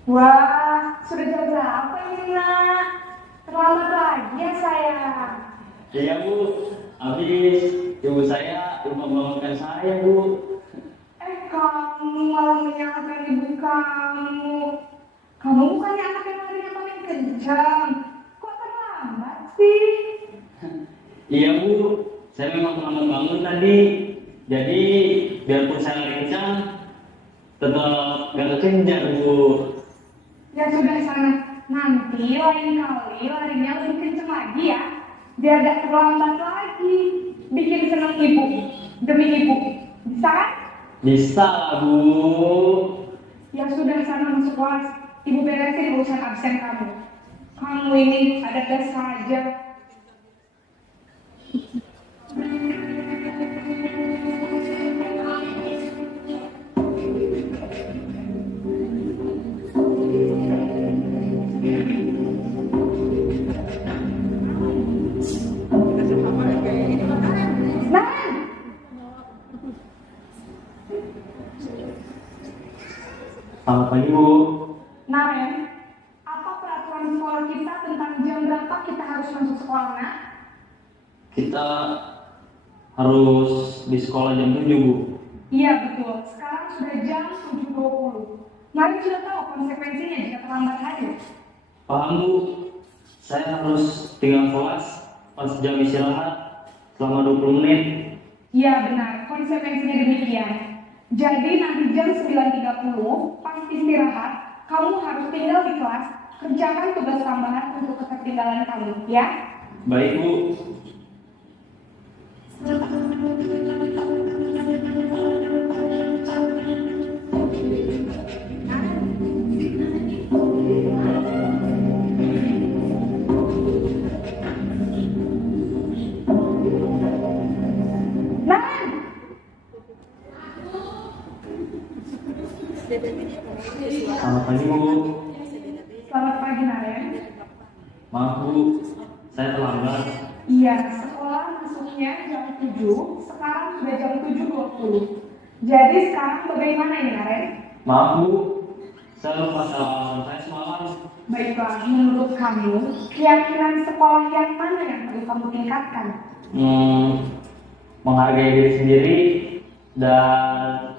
Wah, sudah jam berapa ini, nak? Terlambat lagi ya, sayang. Iya, Bu. Habis ibu saya lupa membangunkan saya, Bu. Kamu malah menyalahkan ibu kamu. Kamu bukannya anak yang larinya paling kencang. Kok terlambat sih? Iya, Bu. Saya memang terlambat bangun tadi. Jadi, biarpun saya lari kencang, tetap gak kekejar, Bu. Ya sudah sana. Nanti lain kali larinya lebih kencang lagi ya. Biar gak terlambat lagi. Bikin senang ibu. Demi ibu. Bisa kan? Bisa lah, Bu. Ya sudah sana masuk kelas. Ibu beresin urusan absen kamu. Kamu ini ada saja. Selamat pagi, Bu. Naren, apa peraturan sekolah kita tentang jam berapa kita harus masuk sekolah, nak? Kita harus di sekolah jam 7, Bu. Iya betul, sekarang sudah jam 7.20. Naren sudah tahu konsekuensinya jika terlambat hadir. Paham, Bu. Saya harus tinggal kelas pas jam istirahat selama 20 menit. Iya benar, konsekuensinya demikian. Jadi nanti jam 9.30 pas istirahat, kamu harus tinggal di kelas, kerjakan tugas tambahan untuk ketertinggalan kamu, ya? Baik, Bu. Selamat pagi, Bu. Selamat pagi, Naren. Maaf, Bu. Saya terlambat. Iya, sekolah masuknya jam 7, sekarang sudah jam 7.20. Jadi sekarang bagaimana ini, Naren? Maaf, Bu. Saya lupa salam saya semalam. Baiklah, menurut kamu, keyakinan sekolah yang mana yang perlu kamu tingkatkan? Menghargai diri sendiri dan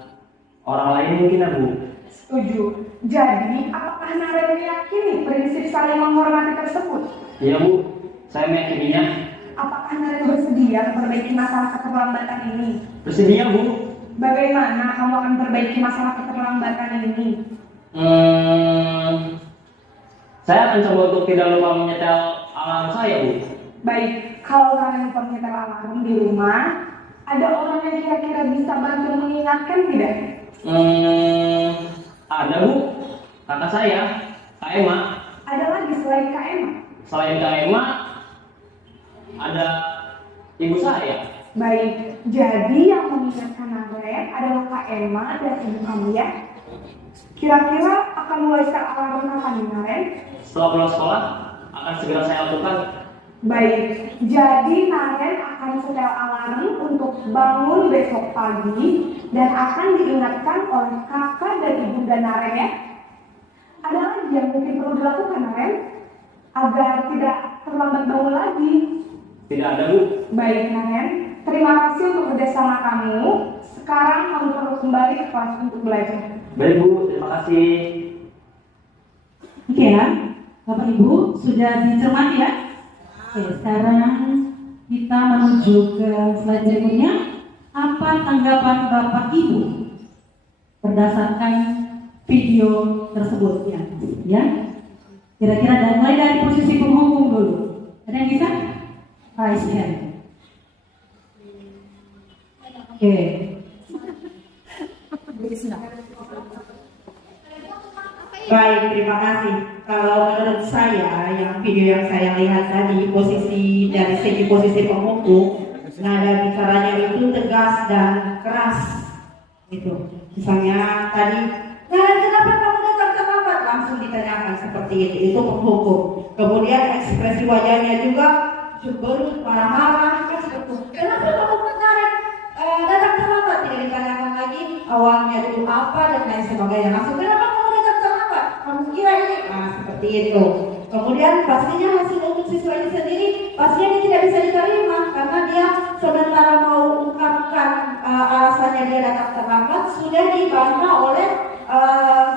orang lain mungkin ya, Bu. Setuju. Jadi, apakah Naren meyakini prinsip saling menghormati tersebut? Iya, Bu. Saya meyakininya. Apakah Naren bersedia memperbaiki masalah keterlambatan ini? Bersedia, Bu. Bagaimana kamu akan perbaiki masalah keterlambatan ini? Saya akan coba untuk tidak lupa menyetel alarm saya, Bu. Baik, kalau kalian lupa menyetel alarm di rumah, ada orang yang kira-kira bisa bantu mengingatkan tidak? Ada, Bu. Kakak saya, Kak Emma. Ada lagi selain Kak Emma? Selain Kak Emma, ada ibu saya. Baik, jadi yang mengingatkan Naren adalah Kak Emma dan ibu kamu, ya? Kira-kira akan mulai start alarm kapan nih, Naren? Setelah pulang sekolah akan segera saya lakukan. Baik, jadi Naren akan setel alarm untuk bangun besok pagi dan akan diingatkan oleh kakak dan ibunda Naren ya. Ada lagi yang mungkin perlu dilakukan Naren agar tidak terlambat bangun lagi? Tidak ada, Bu. Baik Naren, terima kasih untuk kerjasama kamu. Sekarang kamu perlu kembali ke kelas untuk belajar. Baik, Bu. Terima kasih. Oke ya, Bapak Ibu sudah dicermati ya. Oke, sekarang kita menuju ke slide berikutnya. Apa tanggapan Bapak Ibu berdasarkan video tersebut ya? Kira-kira dan mulai dari posisi penghubung dulu. Ada yang bisa? Raise hand. Oke. Baik, terima kasih. Kalau menurut saya, yang video yang saya lihat tadi, dari segi posisi penghubung, nada bicaranya itu tegas dan keras, gitu. Misalnya tadi, nah kenapa kamu datang terlambat? Langsung ditanyakan seperti itu penghubung. Kemudian ekspresi wajahnya juga cemberut, marah-marah, kan seperti itu. Kenapa kamu datang terlambat? Tidak ditanyakan lagi awalnya dulu apa dan lain sebagainya. Langsung kenapa kamu datang terlambat? Kamu kira ini? Nah seperti itu. Kemudian pastinya hasil untuk siswa ini sendiri pastinya dia tidak bisa diterima karena dia sementara mau ungkapkan alasannya dia datang terlambat sudah dibantah oleh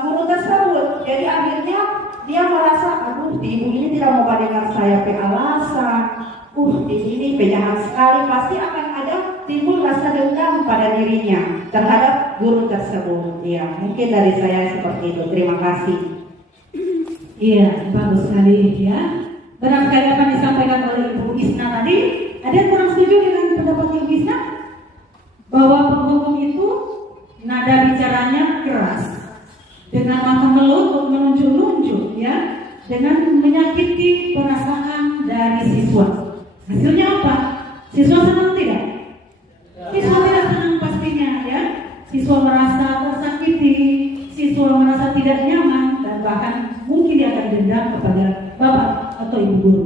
guru tersebut. Jadi akhirnya dia merasa, aduh ibu ini tidak mau dengar saya alasan. Ini penjahat sekali, pasti akan ada timbul rasa dendam pada dirinya terhadap guru tersebut. Ya, mungkin dari saya seperti itu. Terima kasih. Iya, bagus sekali ya. Benar sekali apa yang disampaikan oleh Ibu Isna tadi. Ada yang kurang setuju dengan pendapat Ibu Isna? Bahwa penghubung itu nada bicaranya keras, dengan mata melut menunjuk-nunjuk ya, dengan menyakiti perasaan dari siswa. Hasilnya apa? Siswa senang tidak? Siswa tidak senang pastinya ya. Siswa merasa tersakiti, siswa merasa tidak nyaman dan bahkan mungkin dia akan dendam kepada bapak atau ibu guru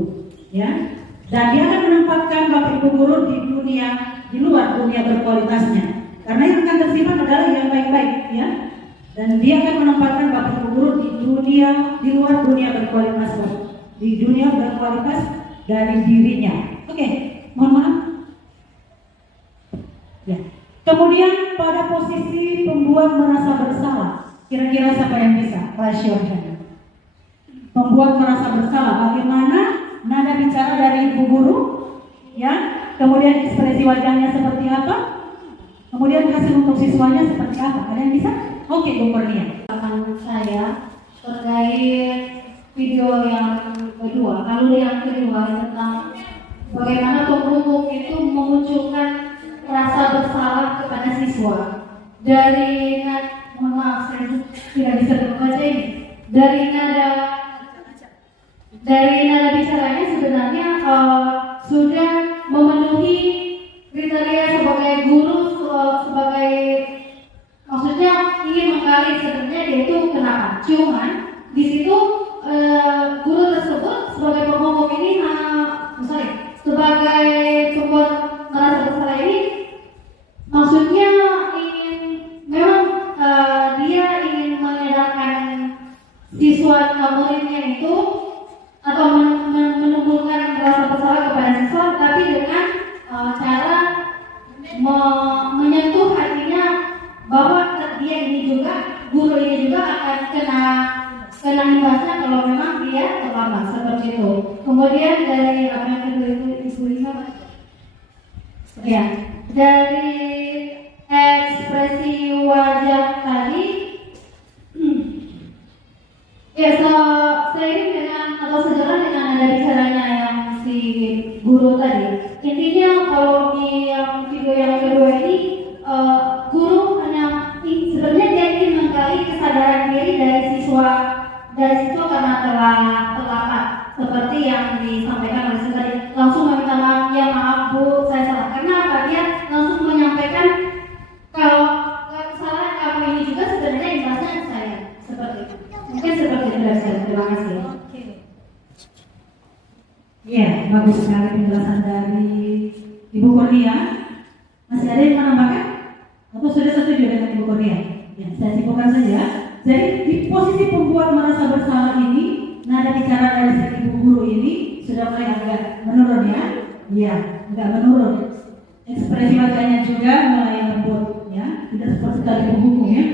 ya. Dan dia akan menempatkan bapak ibu guru di luar dunia berkualitasnya. Karena yang akan tersimpan adalah yang baik-baik ya. Dan dia akan menempatkan bapak ibu guru di luar dunia berkualitas, di dunia berkualitas dari dirinya. Oke, mohon maaf. Ya. Kemudian pada posisi pembuat merasa bersalah, kira-kira siapa yang bisa? Raise your hand. Membuat merasa bersalah, bagaimana nada bicara dari ibu guru, ya? Kemudian ekspresi wajahnya seperti apa? Kemudian hasil untuk siswanya seperti apa? Ada yang bisa? Oke, Bu Kurnia. Saya terkait video yang kedua, lalu yang kedua tentang bagaimana penghubung itu memunculkan rasa bersalah kepada siswa. Dari mohon maaf saya tidak bisa membaca ini. Dari nada bicaranya sebenarnya sudah memenuhi kriteria sebagai guru, sebagai maksudnya ingin menggali sebenarnya dia itu kenapa. Cuman di situ guru tersebut sebagai penghubung ini sebagai pembuat merasa bersalah ini maksudnya memang dia ingin mengedarkan siswa muridnya itu atau menimbulkan rasa bersalah kepada siswa, tapi dengan cara menyentuh hatinya bahwa dia ini juga, guru ini juga akan kena imbasnya kalau memang dia terlambat seperti itu. Kemudian dari apa yang kedua itu Ibu Lisa, ya, dari ekspresi wajah tadi, ya seiring dengan atau sejalan dengan nada bicaranya yang si guru tadi. Intinya kalau di yang video yang kedua ini guru hanya sebenarnya dia ingin menggali kesadaran diri dari siswa karena telah terlambat seperti yang disampaikan oleh saya tadi, langsung meminta maaf, ya maaf Bu saya salah. Kenapa? Dia langsung menyampaikan kalau kesalahan kamu ini juga sebenarnya imbasnya saya. bagus sekali penjelasan dari Ibu Kurnia. Masih ada yang menambahkan? Atau sudah setuju dengan Ibu Kurnia? Ya, saya simpulkan saja. Jadi di posisi pembuat merasa bersalah ini, nada bicara dari si ibu guru ini sudah mulai agak menurun ya. Iya, agak menurun. Ekspresi wajahnya juga mulai lembut ya, tidak seperti tadi penghukum ya,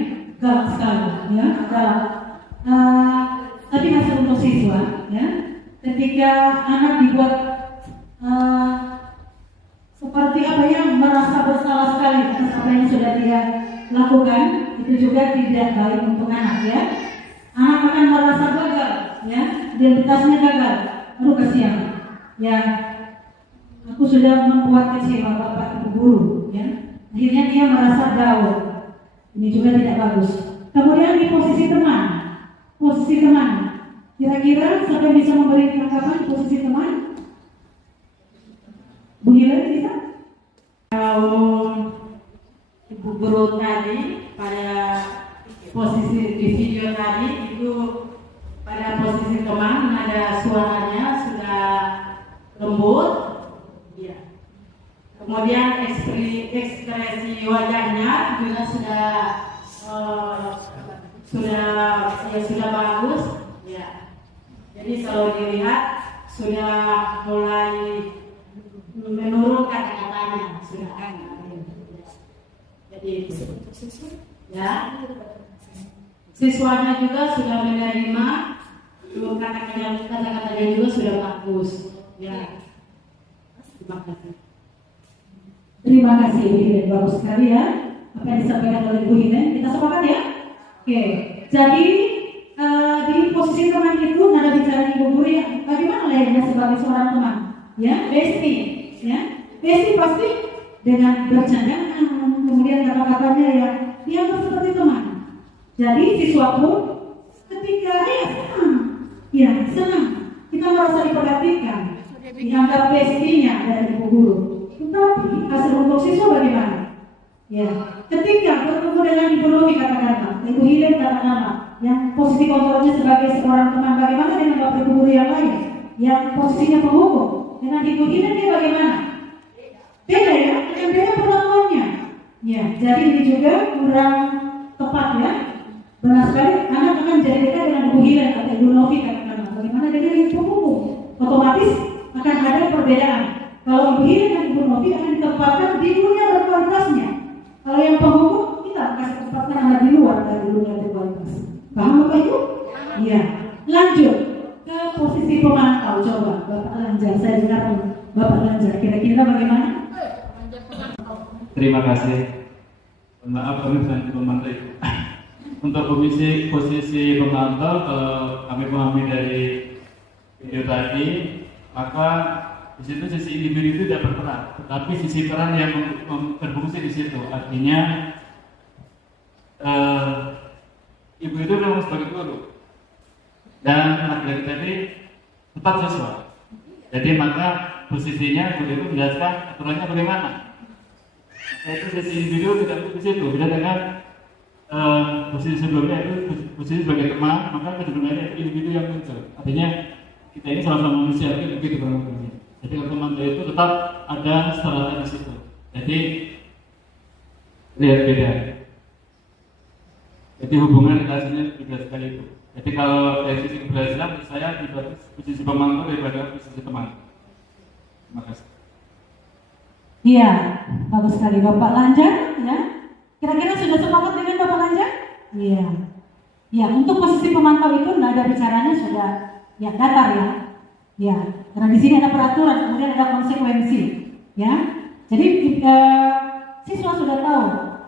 galak sekali ya, galak. Tapi masih untuk siswa ya. Ketika anak dibuat seperti apa yang merasa bersalah sekali atas apa yang sudah dia lakukan, itu juga tidak baik untuk anak ya. Anak akan merasa gagal ya, identitasnya gagal. Aduh kasihan ya, aku sudah membuat kecewa bapak ibu guru ya. Akhirnya dia merasa down. Ini juga tidak bagus. Kemudian di posisi teman, kira-kira siapa bisa memberi tanggapan posisi teman? Bu Hila bisa? Kalau ibu guru tadi pada posisi di video tadi itu pada posisi teman, nada suaranya sudah lembut, ya. Kemudian ekspresi wajahnya juga sudah bagus, ya. Jadi kalau dilihat sudah mulai menurun kata-katanya sudah kan. Jadi ya, siswanya juga sudah menerima, kata-katanya juga sudah bagus. Ya, terima kasih. Terima kasih Bu Helen, bagus sekali ya apa yang disampaikan oleh Bu Helen. Kita sepakat ya. Oke, jadi di posisi teman itu nada bicara ibu guru yang bagaimana layaknya sebagai seorang teman, ya, bestie, ya, bestie pasti dengan bercanda, kemudian kata-katanya yang dianggap seperti teman. Jadi siswa pun ketika senang, kita merasa diperhatikan, dianggap bestinya dari ibu guru. Tetapi hasil untuk siswa bagaimana? Ya, ketika bertemu dengan ibu Novi katakanlah, ibu Hilen katakanlah, yang posisi kontrolnya sebagai seorang teman, bagaimana dengan bapak ibu guru yang lain yang posisinya penghukum? Dengan ibu Hilen dia bagaimana? Beda ya, dengan beda perlakuannya. Ya, jadi ini juga kurang tepat ya. Benar sekali, anak akan jadi dekat dengan ibu Hilen atau ibu Novi katakanlah. Bagaimana dengan ibu penghukum? Otomatis akan ada perbedaan. Kalau ibu Hilen dan ibu Novi akan ditempatkan di dunia berkualitasnya. Kalau yang penghukum kita akan tempatkan anak di luar dari dunia berkualitas. Paham Bapak Ibu? Iya. Lanjut ke posisi pemantau. Coba Bapak Lanjar, saya dengar Bapak Lanjar. Kira-kira bagaimana? Terima kasih. Maaf kami bukan pemantau itu. Untuk posisi pemantau, kalau kami pahami dari video tadi, maka di situ sisi individu itu tidak berperan, tetapi sisi peran yang berfungsi di situ. Artinya ibu itu memang sebagai guru dan laki-laki tadi tetap siswa. Jadi maka posisinya guru itu menjelaskan aturannya bagaimana. Itu sisi individu tidak di situ. Beda dengan posisi sebelumnya itu posisi sebagai teman, maka kecenderungannya individu yang muncul. Artinya kita ini sama-sama manusia, begitu kurang lebih. Jadi pemantau itu tetap ada strata di situ. Jadi lihat beda. Jadi hubungan relasinya beda sekali itu. Jadi kalau dari sisi keberhasilan, saya di posisi pemantau daripada posisi teman. Terima kasih. Iya, bagus sekali Bapak Lanjar. Ya, kira-kira sudah sepakat dengan Bapak Lanjar? Iya. Ya, untuk posisi pemantau itu nada bicaranya sudah ya datar ya. Ya, karena di sini ada peraturan, kemudian ada konsekuensi, ya. Jadi siswa sudah tahu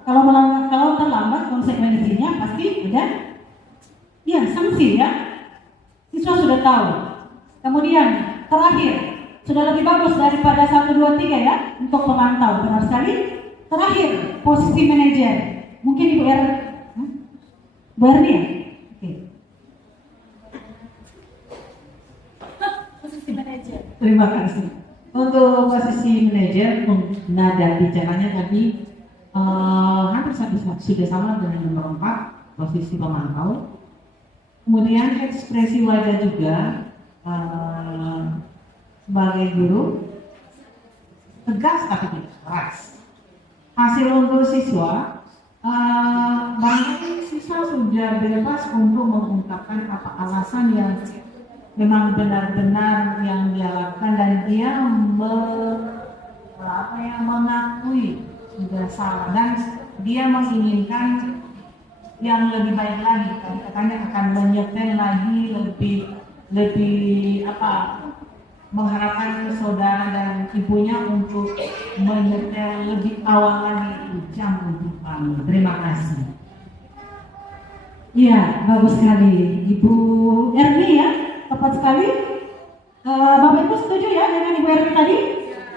kalau terlambat konsekuensinya pasti ada, ya sanksi ya. Siswa sudah tahu. Kemudian terakhir sudah lebih bagus daripada 1, 2, 3 ya untuk pemantau, benar sekali. Terakhir posisi manajer, mungkin Ibu Erni ya. Terima kasih. Untuk posisi manajer, nada bicaranya tadi hampir sudah sama dengan nomor 4, posisi pemantau. Kemudian ekspresi wajah juga sebagai guru tegas tapi tidak keras. Hasil untuk siswa, banyak siswa sudah bebas untuk mengungkapkan apa alasan yang memang benar-benar yang dia lakukan dan dia mengakui sudah salah dan dia menginginkan yang lebih baik lagi. Katanya akan menyetel lagi lebih mengharapkan saudara dan ibunya untuk menyetel lebih awal lagi jam untuk kami. Terima kasih. Iya, bagus sekali, Ibu Erni ya, tepat sekali. Bapak Ibu setuju ya dengan Ibu Erni tadi?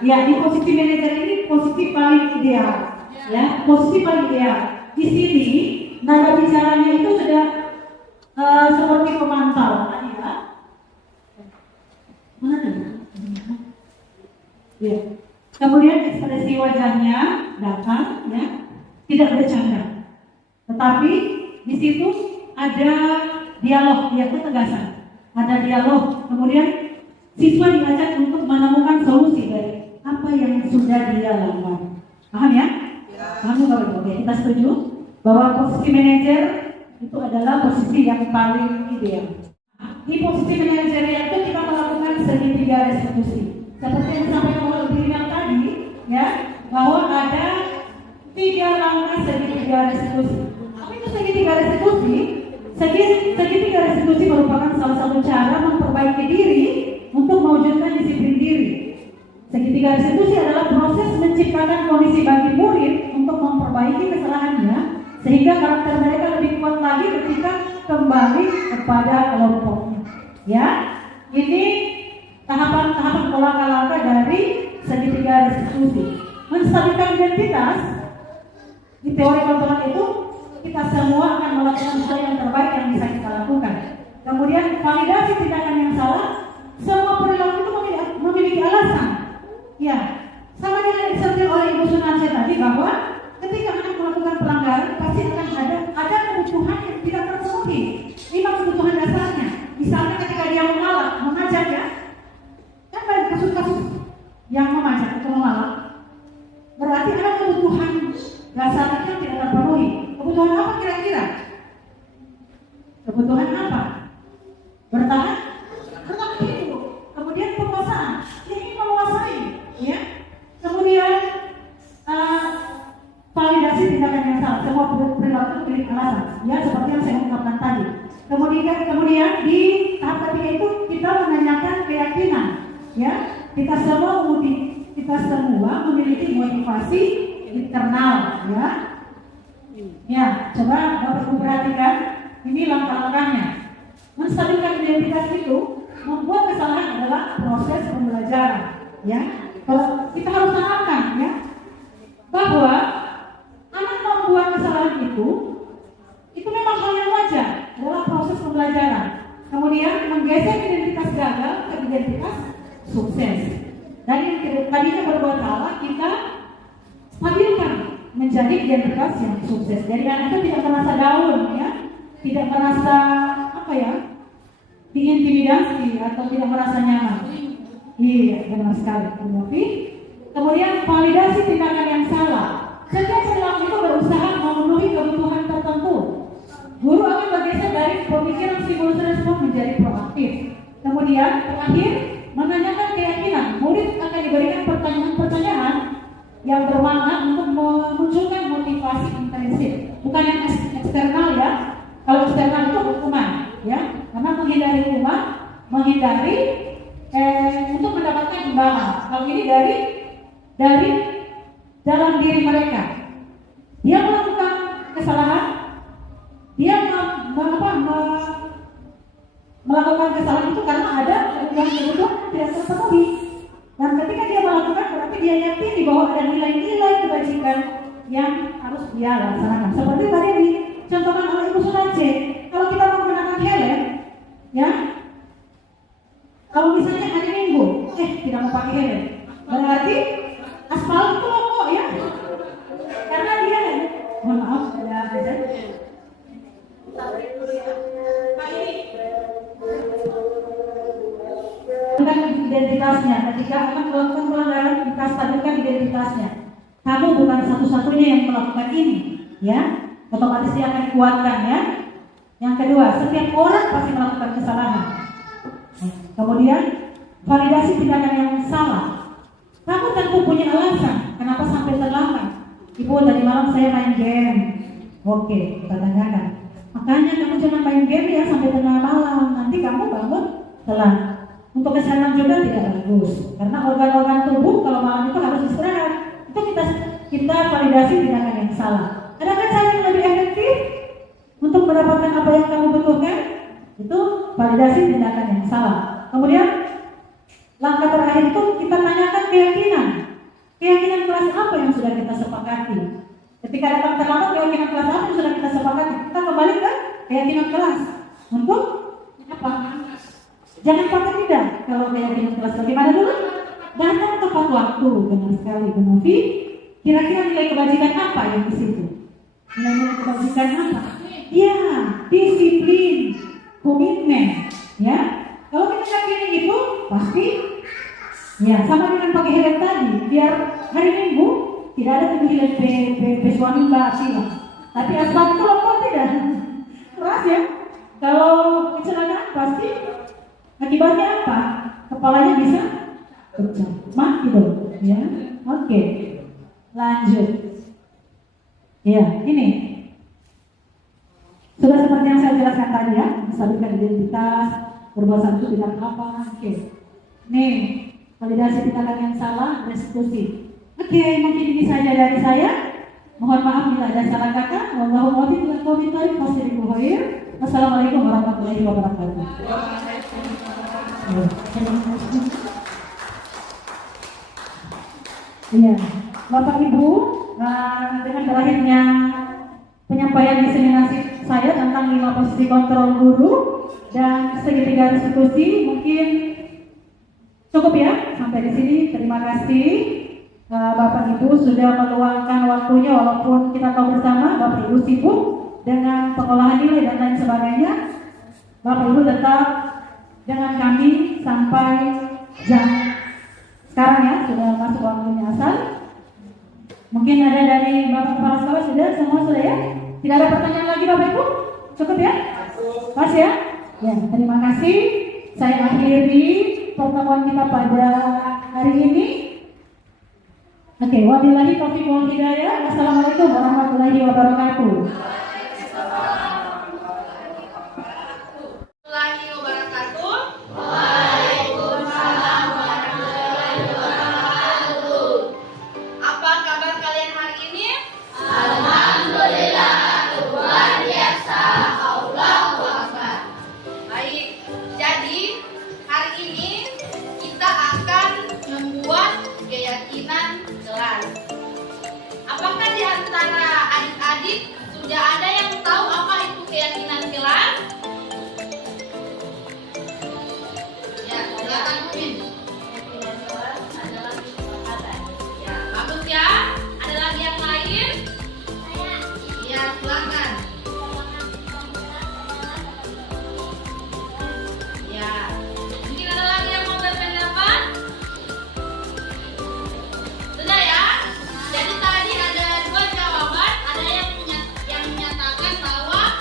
Ya, di posisi manajer ini posisi paling ideal, ya, posisi paling ideal. Di sini nada bicaranya itu sudah seperti pemantau tadi ya. Mana? Ya. Kemudian ekspresi wajahnya datang, ya, tidak bercanda, tetapi di situ ada dialog, ya, ketegasan, ada dialog. Kemudian siswa diajak untuk menemukan solusi dari apa yang sudah dia lakukan. Paham ya? Paham ya, Bapak Ibu? Oke, kita setuju bahwa posisi manajer itu adalah posisi yang paling ideal. Di posisi manajer itu kita melakukan segitiga restitusi. Seperti yang disampaikan oleh Bu Ina tadi, ya, bahwa ada 3 langkah segitiga restitusi. Apa itu segitiga restitusi? Segitiga restitusi merupakan salah satu cara memperbaiki diri untuk mewujudkan disiplin diri. Segitiga restitusi adalah proses menciptakan kondisi bagi murid untuk memperbaiki kesalahannya sehingga karakter mereka lebih kuat lagi ketika kembali kepada kelompoknya. Ya, ini tahapan-tahapan langkah-langkah dari segitiga restitusi. Menstabilkan identitas di teori kontrol itu kita semua akan melakukan hal yang terbaik yang bisa kita lakukan. Kemudian validasi tindakan yang salah, semua perilaku itu memiliki alasan. Ya, sama dengan yang disampaikan oleh Ibu Sunarce tadi bahwa ketika anak melakukan pelanggaran pasti akan ada kebutuhan yang tidak terpenuhi. 5 kebutuhan dasarnya. Misalnya ketika dia mengajak ya, kan banyak kasus-kasus yang memajak atau memalak. Berarti ada kebutuhan dasarnya yang tidak terpenuhi. Kebutuhan apa kira-kira? Kebutuhan apa? Bertahan hidup. Kemudian penguasaan, dia ingin menguasai, ya. Kemudian validasi tindakan yang salah. Semua perilaku memiliki alasan, ya, seperti yang saya ungkapkan tadi. Kemudian di tahap ketiga itu kita menanyakan keyakinan, ya. Kita semua memiliki motivasi internal, ya. Ya, coba Bapak Ibu perhatikan, ini langkah-langkahnya. Menstabilkan identitas itu membuat kesalahan adalah proses pembelajaran, ya. Kalau kita harus tanamkan, ya, bahwa anak membuat kesalahan itu memang hal yang wajar, adalah proses pembelajaran. Kemudian menggeser identitas gagal ke identitas sukses. Dan yang tadinya berbuat salah kita stabilkan menjadi identitas yang sukses. Jadi anak itu tidak merasa down, ya, tidak merasa diintimidasi atau tidak merasa nyaman. Iya, benar sekali, Kemudian validasi tindakan yang salah. Setiap perilaku itu berusaha memenuhi kebutuhan tertentu. Guru akan bergeser dari pemikiran stimulus respon menjadi proaktif. Kemudian terakhir menanyakan keyakinan. Murid akan diberikan pertanyaan-pertanyaan yang bermakna untuk memunculkan motivasi intrinsik, bukan yang eksternal, ya. Kalau eksternal itu hukuman, ya, karena menghindari hukuman, untuk mendapatkan imbalan. Kalau ini dari dalam diri mereka. Dia melakukan kesalahan, dia melakukan kesalahan itu karena ada kebutuhan yang tidak terpenuhi. Dan ketika dia melakukan, berarti dia yakini bahwa ada nilai-nilai kebajikan yang harus dia laksanakan. Seperti tadi dicontohkan oleh Ibu Sunarce, kalau kita menggunakan helm, ya, kalau misalnya hari Minggu, tidak mau pakai helm, berarti aspal itu kok, ya, karena dia, mohon maaf, ada tentang identitasnya. jika akan melakukan pelanggaran, kita stabilkan identitasnya. Kamu bukan satu-satunya yang melakukan ini, ya. Otomatis dia akan dikuatkan, ya. Yang kedua, setiap orang pasti melakukan kesalahan. Kemudian, validasi tindakan yang salah. Kamu tentu punya alasan kenapa sampai terlambat. Ibu, tadi malam saya main game. Oke, kita tanyakan. Makanya kamu jangan main game ya sampai tengah malam. Nanti kamu bangun telat. Untuk kesehatan juga tidak bagus. Karena organ-organ tubuh kalau malam itu harus istirahat. Itu kita validasi tindakan yang salah. Adakah cara yang lebih efektif untuk mendapatkan apa yang kamu butuhkan? Itu validasi tindakan yang salah. Kemudian langkah terakhir itu kita tanyakan keyakinan. Keyakinan kelas apa yang sudah kita sepakati? Ketika datang terlambat, keyakinan kelas apa yang sudah kita sepakati? Kita kembali ke keyakinan kelas. Untuk apa? Jangan pakai tidak. Kalau keyakinan kelas bagaimana dulu? Datang tepat waktu. Benar sekali, Bu Novi. Kira-kira nilai kebajikan apa yang di situ? Nilai kebajikan apa? Ya, disiplin, komitmen. Ya, kalau kita yakini itu pasti. Ya, sama dengan pakai helm tadi. Biar hari Minggu tidak ada tujuh suami Mbak Sila. Tapi asal itu lompat tidak. Keras ya. Kalau kecelakaan pasti akibatnya apa? Kepalanya bisa pecah, mati dong. Ya, oke. Lanjut. Ya, ini sudah seperti yang saya jelaskan tadi ya. Menstabilkan identitas, berbuat satu tidak apa. Oke. Nih, validasi tindakan yang salah, restitusi. Oke, mungkin ini saja dari saya. Mohon maaf bila ada salah kata. Wallahu muwaffiq ila aqwamit thoriq. Wassalamualaikum warahmatullahi wabarakatuh. Iya, Bapak Ibu, dengan berakhirnya penyampaian diseminasi saya tentang 5 posisi kontrol guru dan segitiga restitusi, mungkin cukup ya sampai di sini. Terima kasih Bapak Ibu sudah meluangkan waktunya, walaupun kita tahu bersama Bapak Ibu sibuk dengan pengolahan nilai dan lain sebagainya. Bapak Ibu tetap dengan kami sampai jam sekarang ya, sudah masuk waktunya asal. Mungkin ada dari Bapak Kepala Sekolah sudah, semua sudah ya? Tidak ada pertanyaan lagi Bapak Ibu? Cukup ya? Pas ya? Ya, terima kasih. Saya akhiri pertemuan kita pada hari ini. Oke, wabillahi taufiq wal hidayah. Wassalamualaikum warahmatullahi wabarakatuh. Waalaikumsalam warahmatullahi wabarakatuh. Apa kabar kalian hari ini? Alhamdulillah, luar biasa. Allahu Akbar. Baik, jadi hari ini kita akan membuat keyakinan kelas. Apakah di antara adik-adik sudah ada yang tahu apa itu keyakinan kelas? Ya, silakan Umin. Keyakinan kelas adalah kesepakatan. Ya, bagus ya. Ada lagi yang lain? Saya. Ya, silakan. Ya, mungkin ada lagi yang mau berpendapat? Sudah ya. Jadi tadi ada 2 jawaban. Ada yang menyatakan bahwa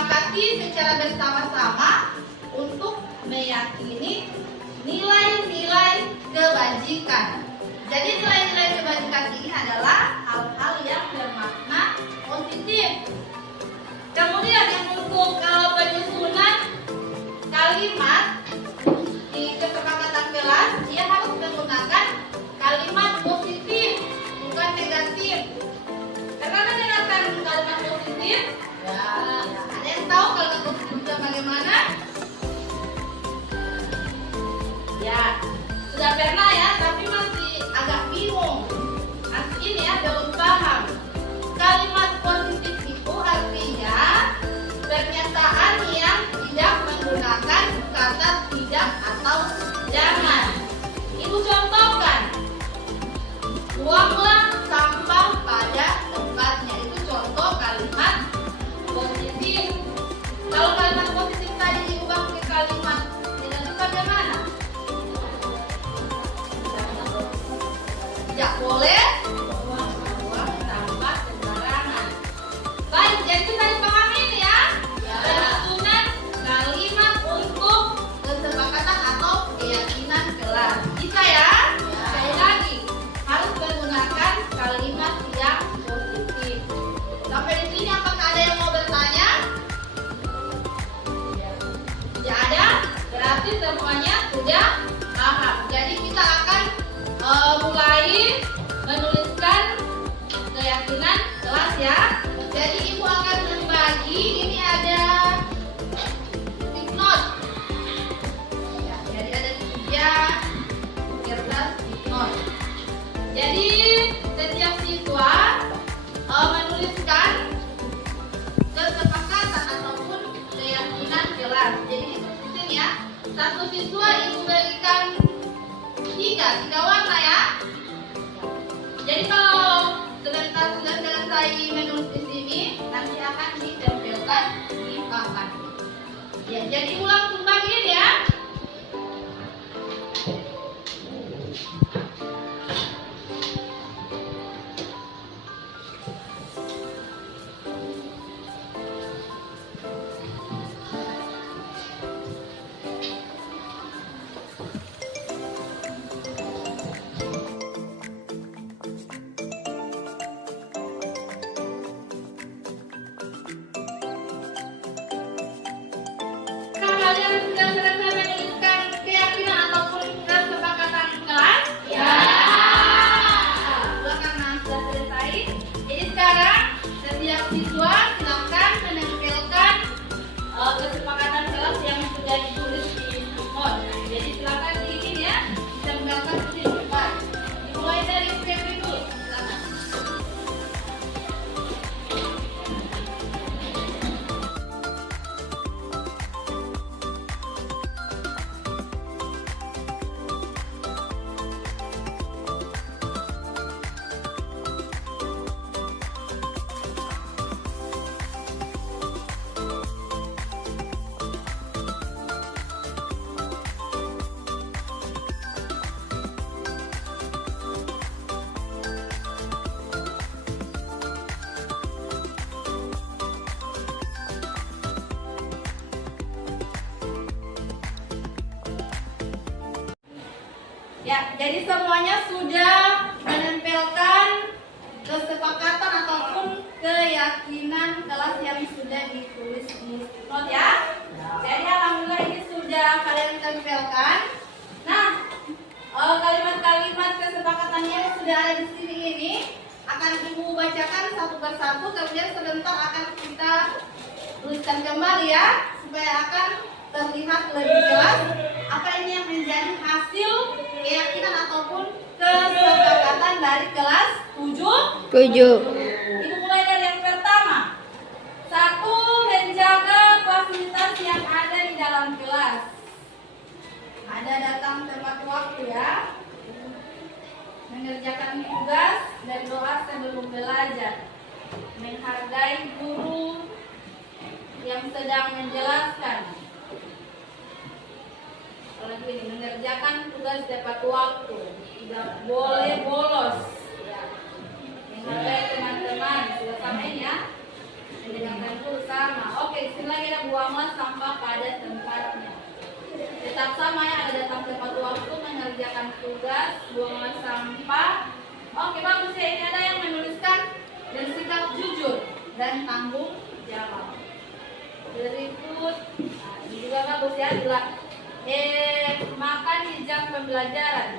disepakati secara bersama-sama untuk meyakini nilai-nilai kebajikan. Jadi nilai-nilai kebajikan ini adalah hal-hal yang bermakna positif. Kemudian yang untuk penyusunan kalimat di kesepakatan kelas, dia harus menggunakan kalimat positif, bukan negatif. Karena menggunakan kalimat positif, ya, ada yang tahu kalimat positif itu bagaimana? Ya, sudah pernah ya, tapi masih agak bingung. Nanti ini ya, belum paham. Kalimat positif itu artinya pernyataan yang tidak menggunakan kata tidak atau jangan. Ibu contohkan, buanglah sampah pada tempatnya. Itu contoh kalimat positif. Kalau kalimat positif tadi diubah ke kalimat negatif bagaimana? Tidak boleh buang sampah sembarangan. Baik, jadi kita dipahami ini ya. Penyusunan kalimat untuk kesepakatan atau keyakinan kelas. Bisa ya? Sekali lagi, harus menggunakan kalimat yang positif. Sampai di sini apakah ada yang mau bertanya? Tidak ada? Berarti semuanya sudah paham. Jadi kita akan mulai menuliskan keyakinan kelas ya. Jadi ibu akan membagi, ini ada stick note. Ya, jadi ada 3 kertas stick note. Jadi setiap siswa menuliskan kesepakatan ataupun keyakinan kelas. Jadi seperti ini ya. Satu siswa ibu berikan 3 warna ya. Jadi kalau sebentar sudah selesai menulis di sini, nanti akan ditempelkan di papan. Ya, jadi ulang kembali ya. Kalian sudah selesai menuliskan keyakinan ataupun kesepakatan kelas? Ya. Karena sudah selesai. Jadi sekarang setiap siswa silakan menempelkan kesepakatan kelas yang sudah ditulis di note. Jadi silakan di ini ya, ditempelkan di depan. Dimulai dari Febri dulu. Silakan. Ya, jadi semuanya sudah menempelkan kesepakatan ataupun keyakinan kelas yang sudah ditulis di note ya. Jadi alhamdulillah ini sudah kalian tempelkan. Nah, kalimat-kalimat kesepakatannya yang sudah ada di sini ini akan ibu bacakan satu persatu, kemudian sebentar akan kita tuliskan kembali ya, supaya akan terlihat lebih jelas apa ini yang menjadi hasil keyakinan ataupun kesepakatan dari kelas 7. Ibu mulai dari yang pertama. 1. Menjaga fasilitas yang ada di dalam kelas. Ada datang tepat waktu ya. Mengerjakan tugas dan doa sebelum belajar. Menghargai guru yang sedang menjelaskan. Apalagi ini, mengerjakan tugas tepat waktu, tidak boleh bolos. Menghargai teman-teman, sudah sampai ya. Mendengarkan dulu sama. Oke, sini lagi ada buanglah sampah pada tempatnya. Tetap sama ya, ada datang tepat waktu mengerjakan tugas, buanglah sampah. Oke, bagus ya. Ini ada yang menuliskan bersikap jujur dan tanggung jawab. Berikut, nah, ini juga bagus ya. Makan di jam pembelajaran.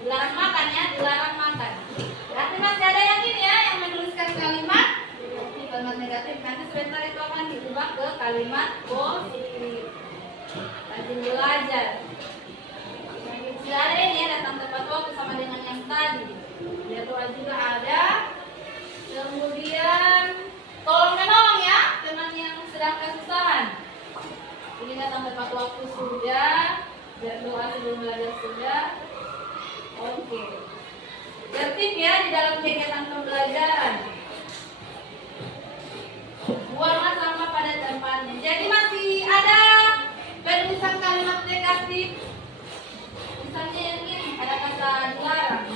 Dilarang makan ya, dilarang makan. Berarti masih ada yang ini ya, yang menuliskan kalimat negatif. Nanti sebentar itu akan diubah ke kalimat positif. Rajin belajar. Sudah ada ini ya, datang tepat waktu sama dengan yang tadi. Dia doa juga ada. Kemudian tolong menolong ya teman yang sedang kesusahan. Ini datang tepat waktu sudah. Doa sebelum belajar sudah. Oke. Tertib ya di dalam kegiatan pembelajaran. Buanglah sampah pada tempatnya. Jadi masih ada penulisan kalimat negatif. Misalnya yang ini ada kata dilarang.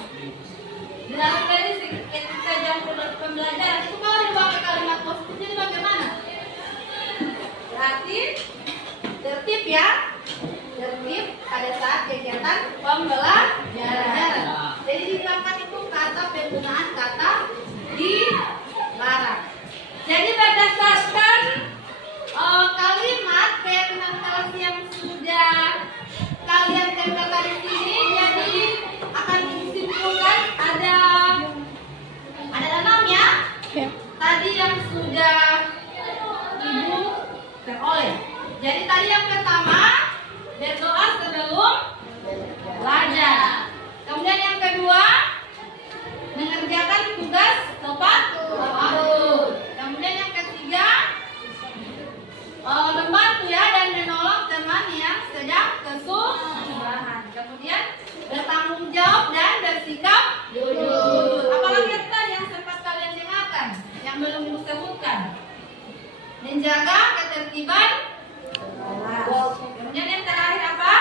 Dilarang dari ketika jam pembelajaran itu kalau dipakai kalimat positif jadi bagaimana? Berarti tertib ya. Tertib pada saat kegiatan pembelajaran. Jadi diterapkan itu kata penggunaan kata dilarang. Jadi berdasarkan kalimat keyakinan kelas yang sudah kalian tempelkan di sini, jadi akan disimpulkan ada 6 ya. Tadi yang sudah Ibu peroleh. Jadi tadi yang pertama berdoa sebelum belajar. Kemudian yang kedua mengerjakan tugas tepat waktu. Kemudian yang ketiga membantu ya dan menolong teman yang sedang kesusahan. Kemudian bertanggung jawab dan bersikap jujur. Apalagi tadi yang sempat kalian dengarkan yang belum Ibu sebutkan. Menjaga ketertiban. Kemudian yang terakhir apa?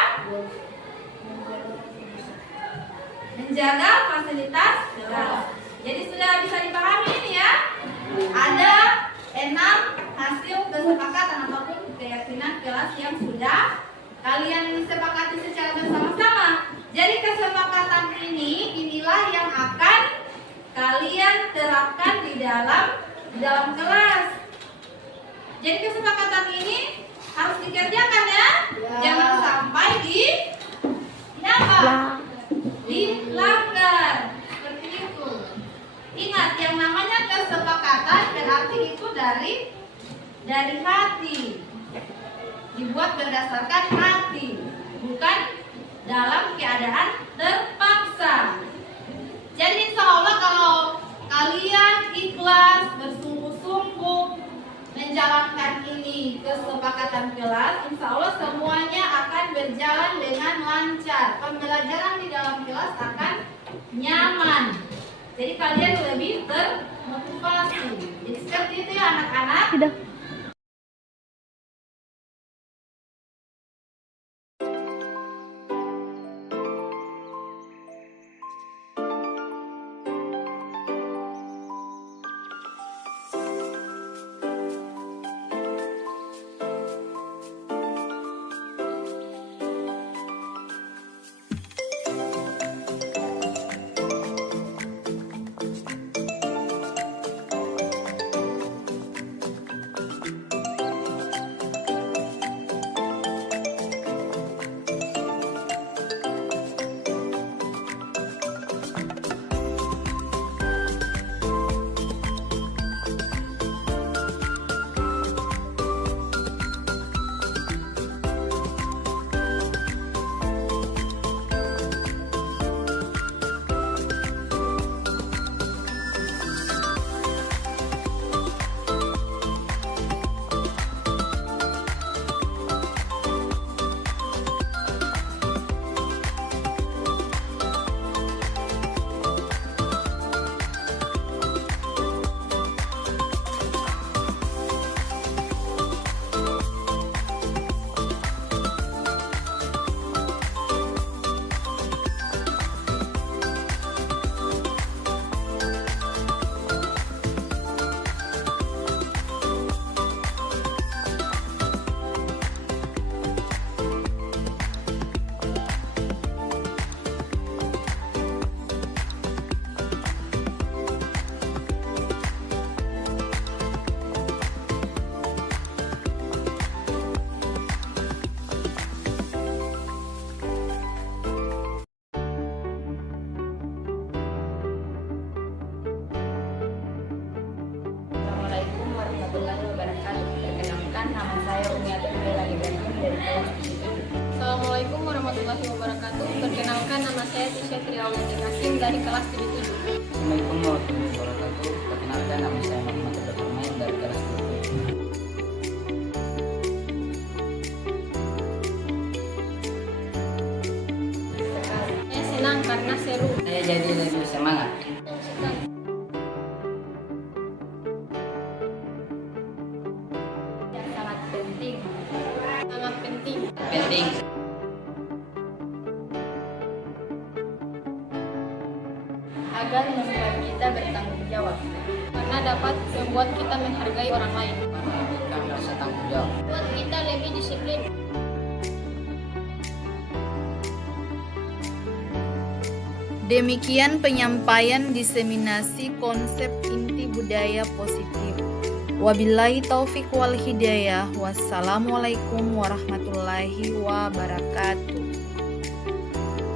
Menjaga fasilitas kelas. Jadi sudah bisa dipahami ini ya. Ada 6 hasil kesepakatan ataupun keyakinan kelas yang sudah kalian sepakati secara bersama-sama. Jadi kesepakatan inilah yang akan kalian terapkan di dalam kelas. Jadi kesepakatan ini harus dikerjakan ya. Jangan sampai dilanggar. Seperti itu. Ingat, yang namanya kesepakatan berarti itu dari hati. Dibuat berdasarkan hati, bukan dalam keadaan terpaksa. Jadi insya Allah kalau kalian ikhlas, bersungguh-sungguh menjalankan ini kesepakatan kelas, insya Allah semuanya akan berjalan dengan lancar. Pembelajaran di dalam kelas akan nyaman. Jadi kalian lebih termotivasi. Jadi seperti itu ya anak-anak. warahmatullahi wabarakatuh. Perkenalkan, nama saya Tisha Triawati Kasim dari kelas 77. Assalamualaikum warahmatullahi wabarakatuh. Perkenalkan, nama saya Muhammad Abdurrahman dari kelas 77. Saya senang karena seru. Saya jadi lebih semangat. Sangat penting. Sangat penting. Penting. Agar membuat kita bertanggung jawab. Karena dapat membuat kita menghargai orang lain. Menunjukkan rasa tanggung jawab. Buat kita lebih disiplin. Demikian penyampaian diseminasi konsep inti budaya positif. Wabillahi taufik wal hidayah. Wassalamualaikum warahmatullahi wabarakatuh.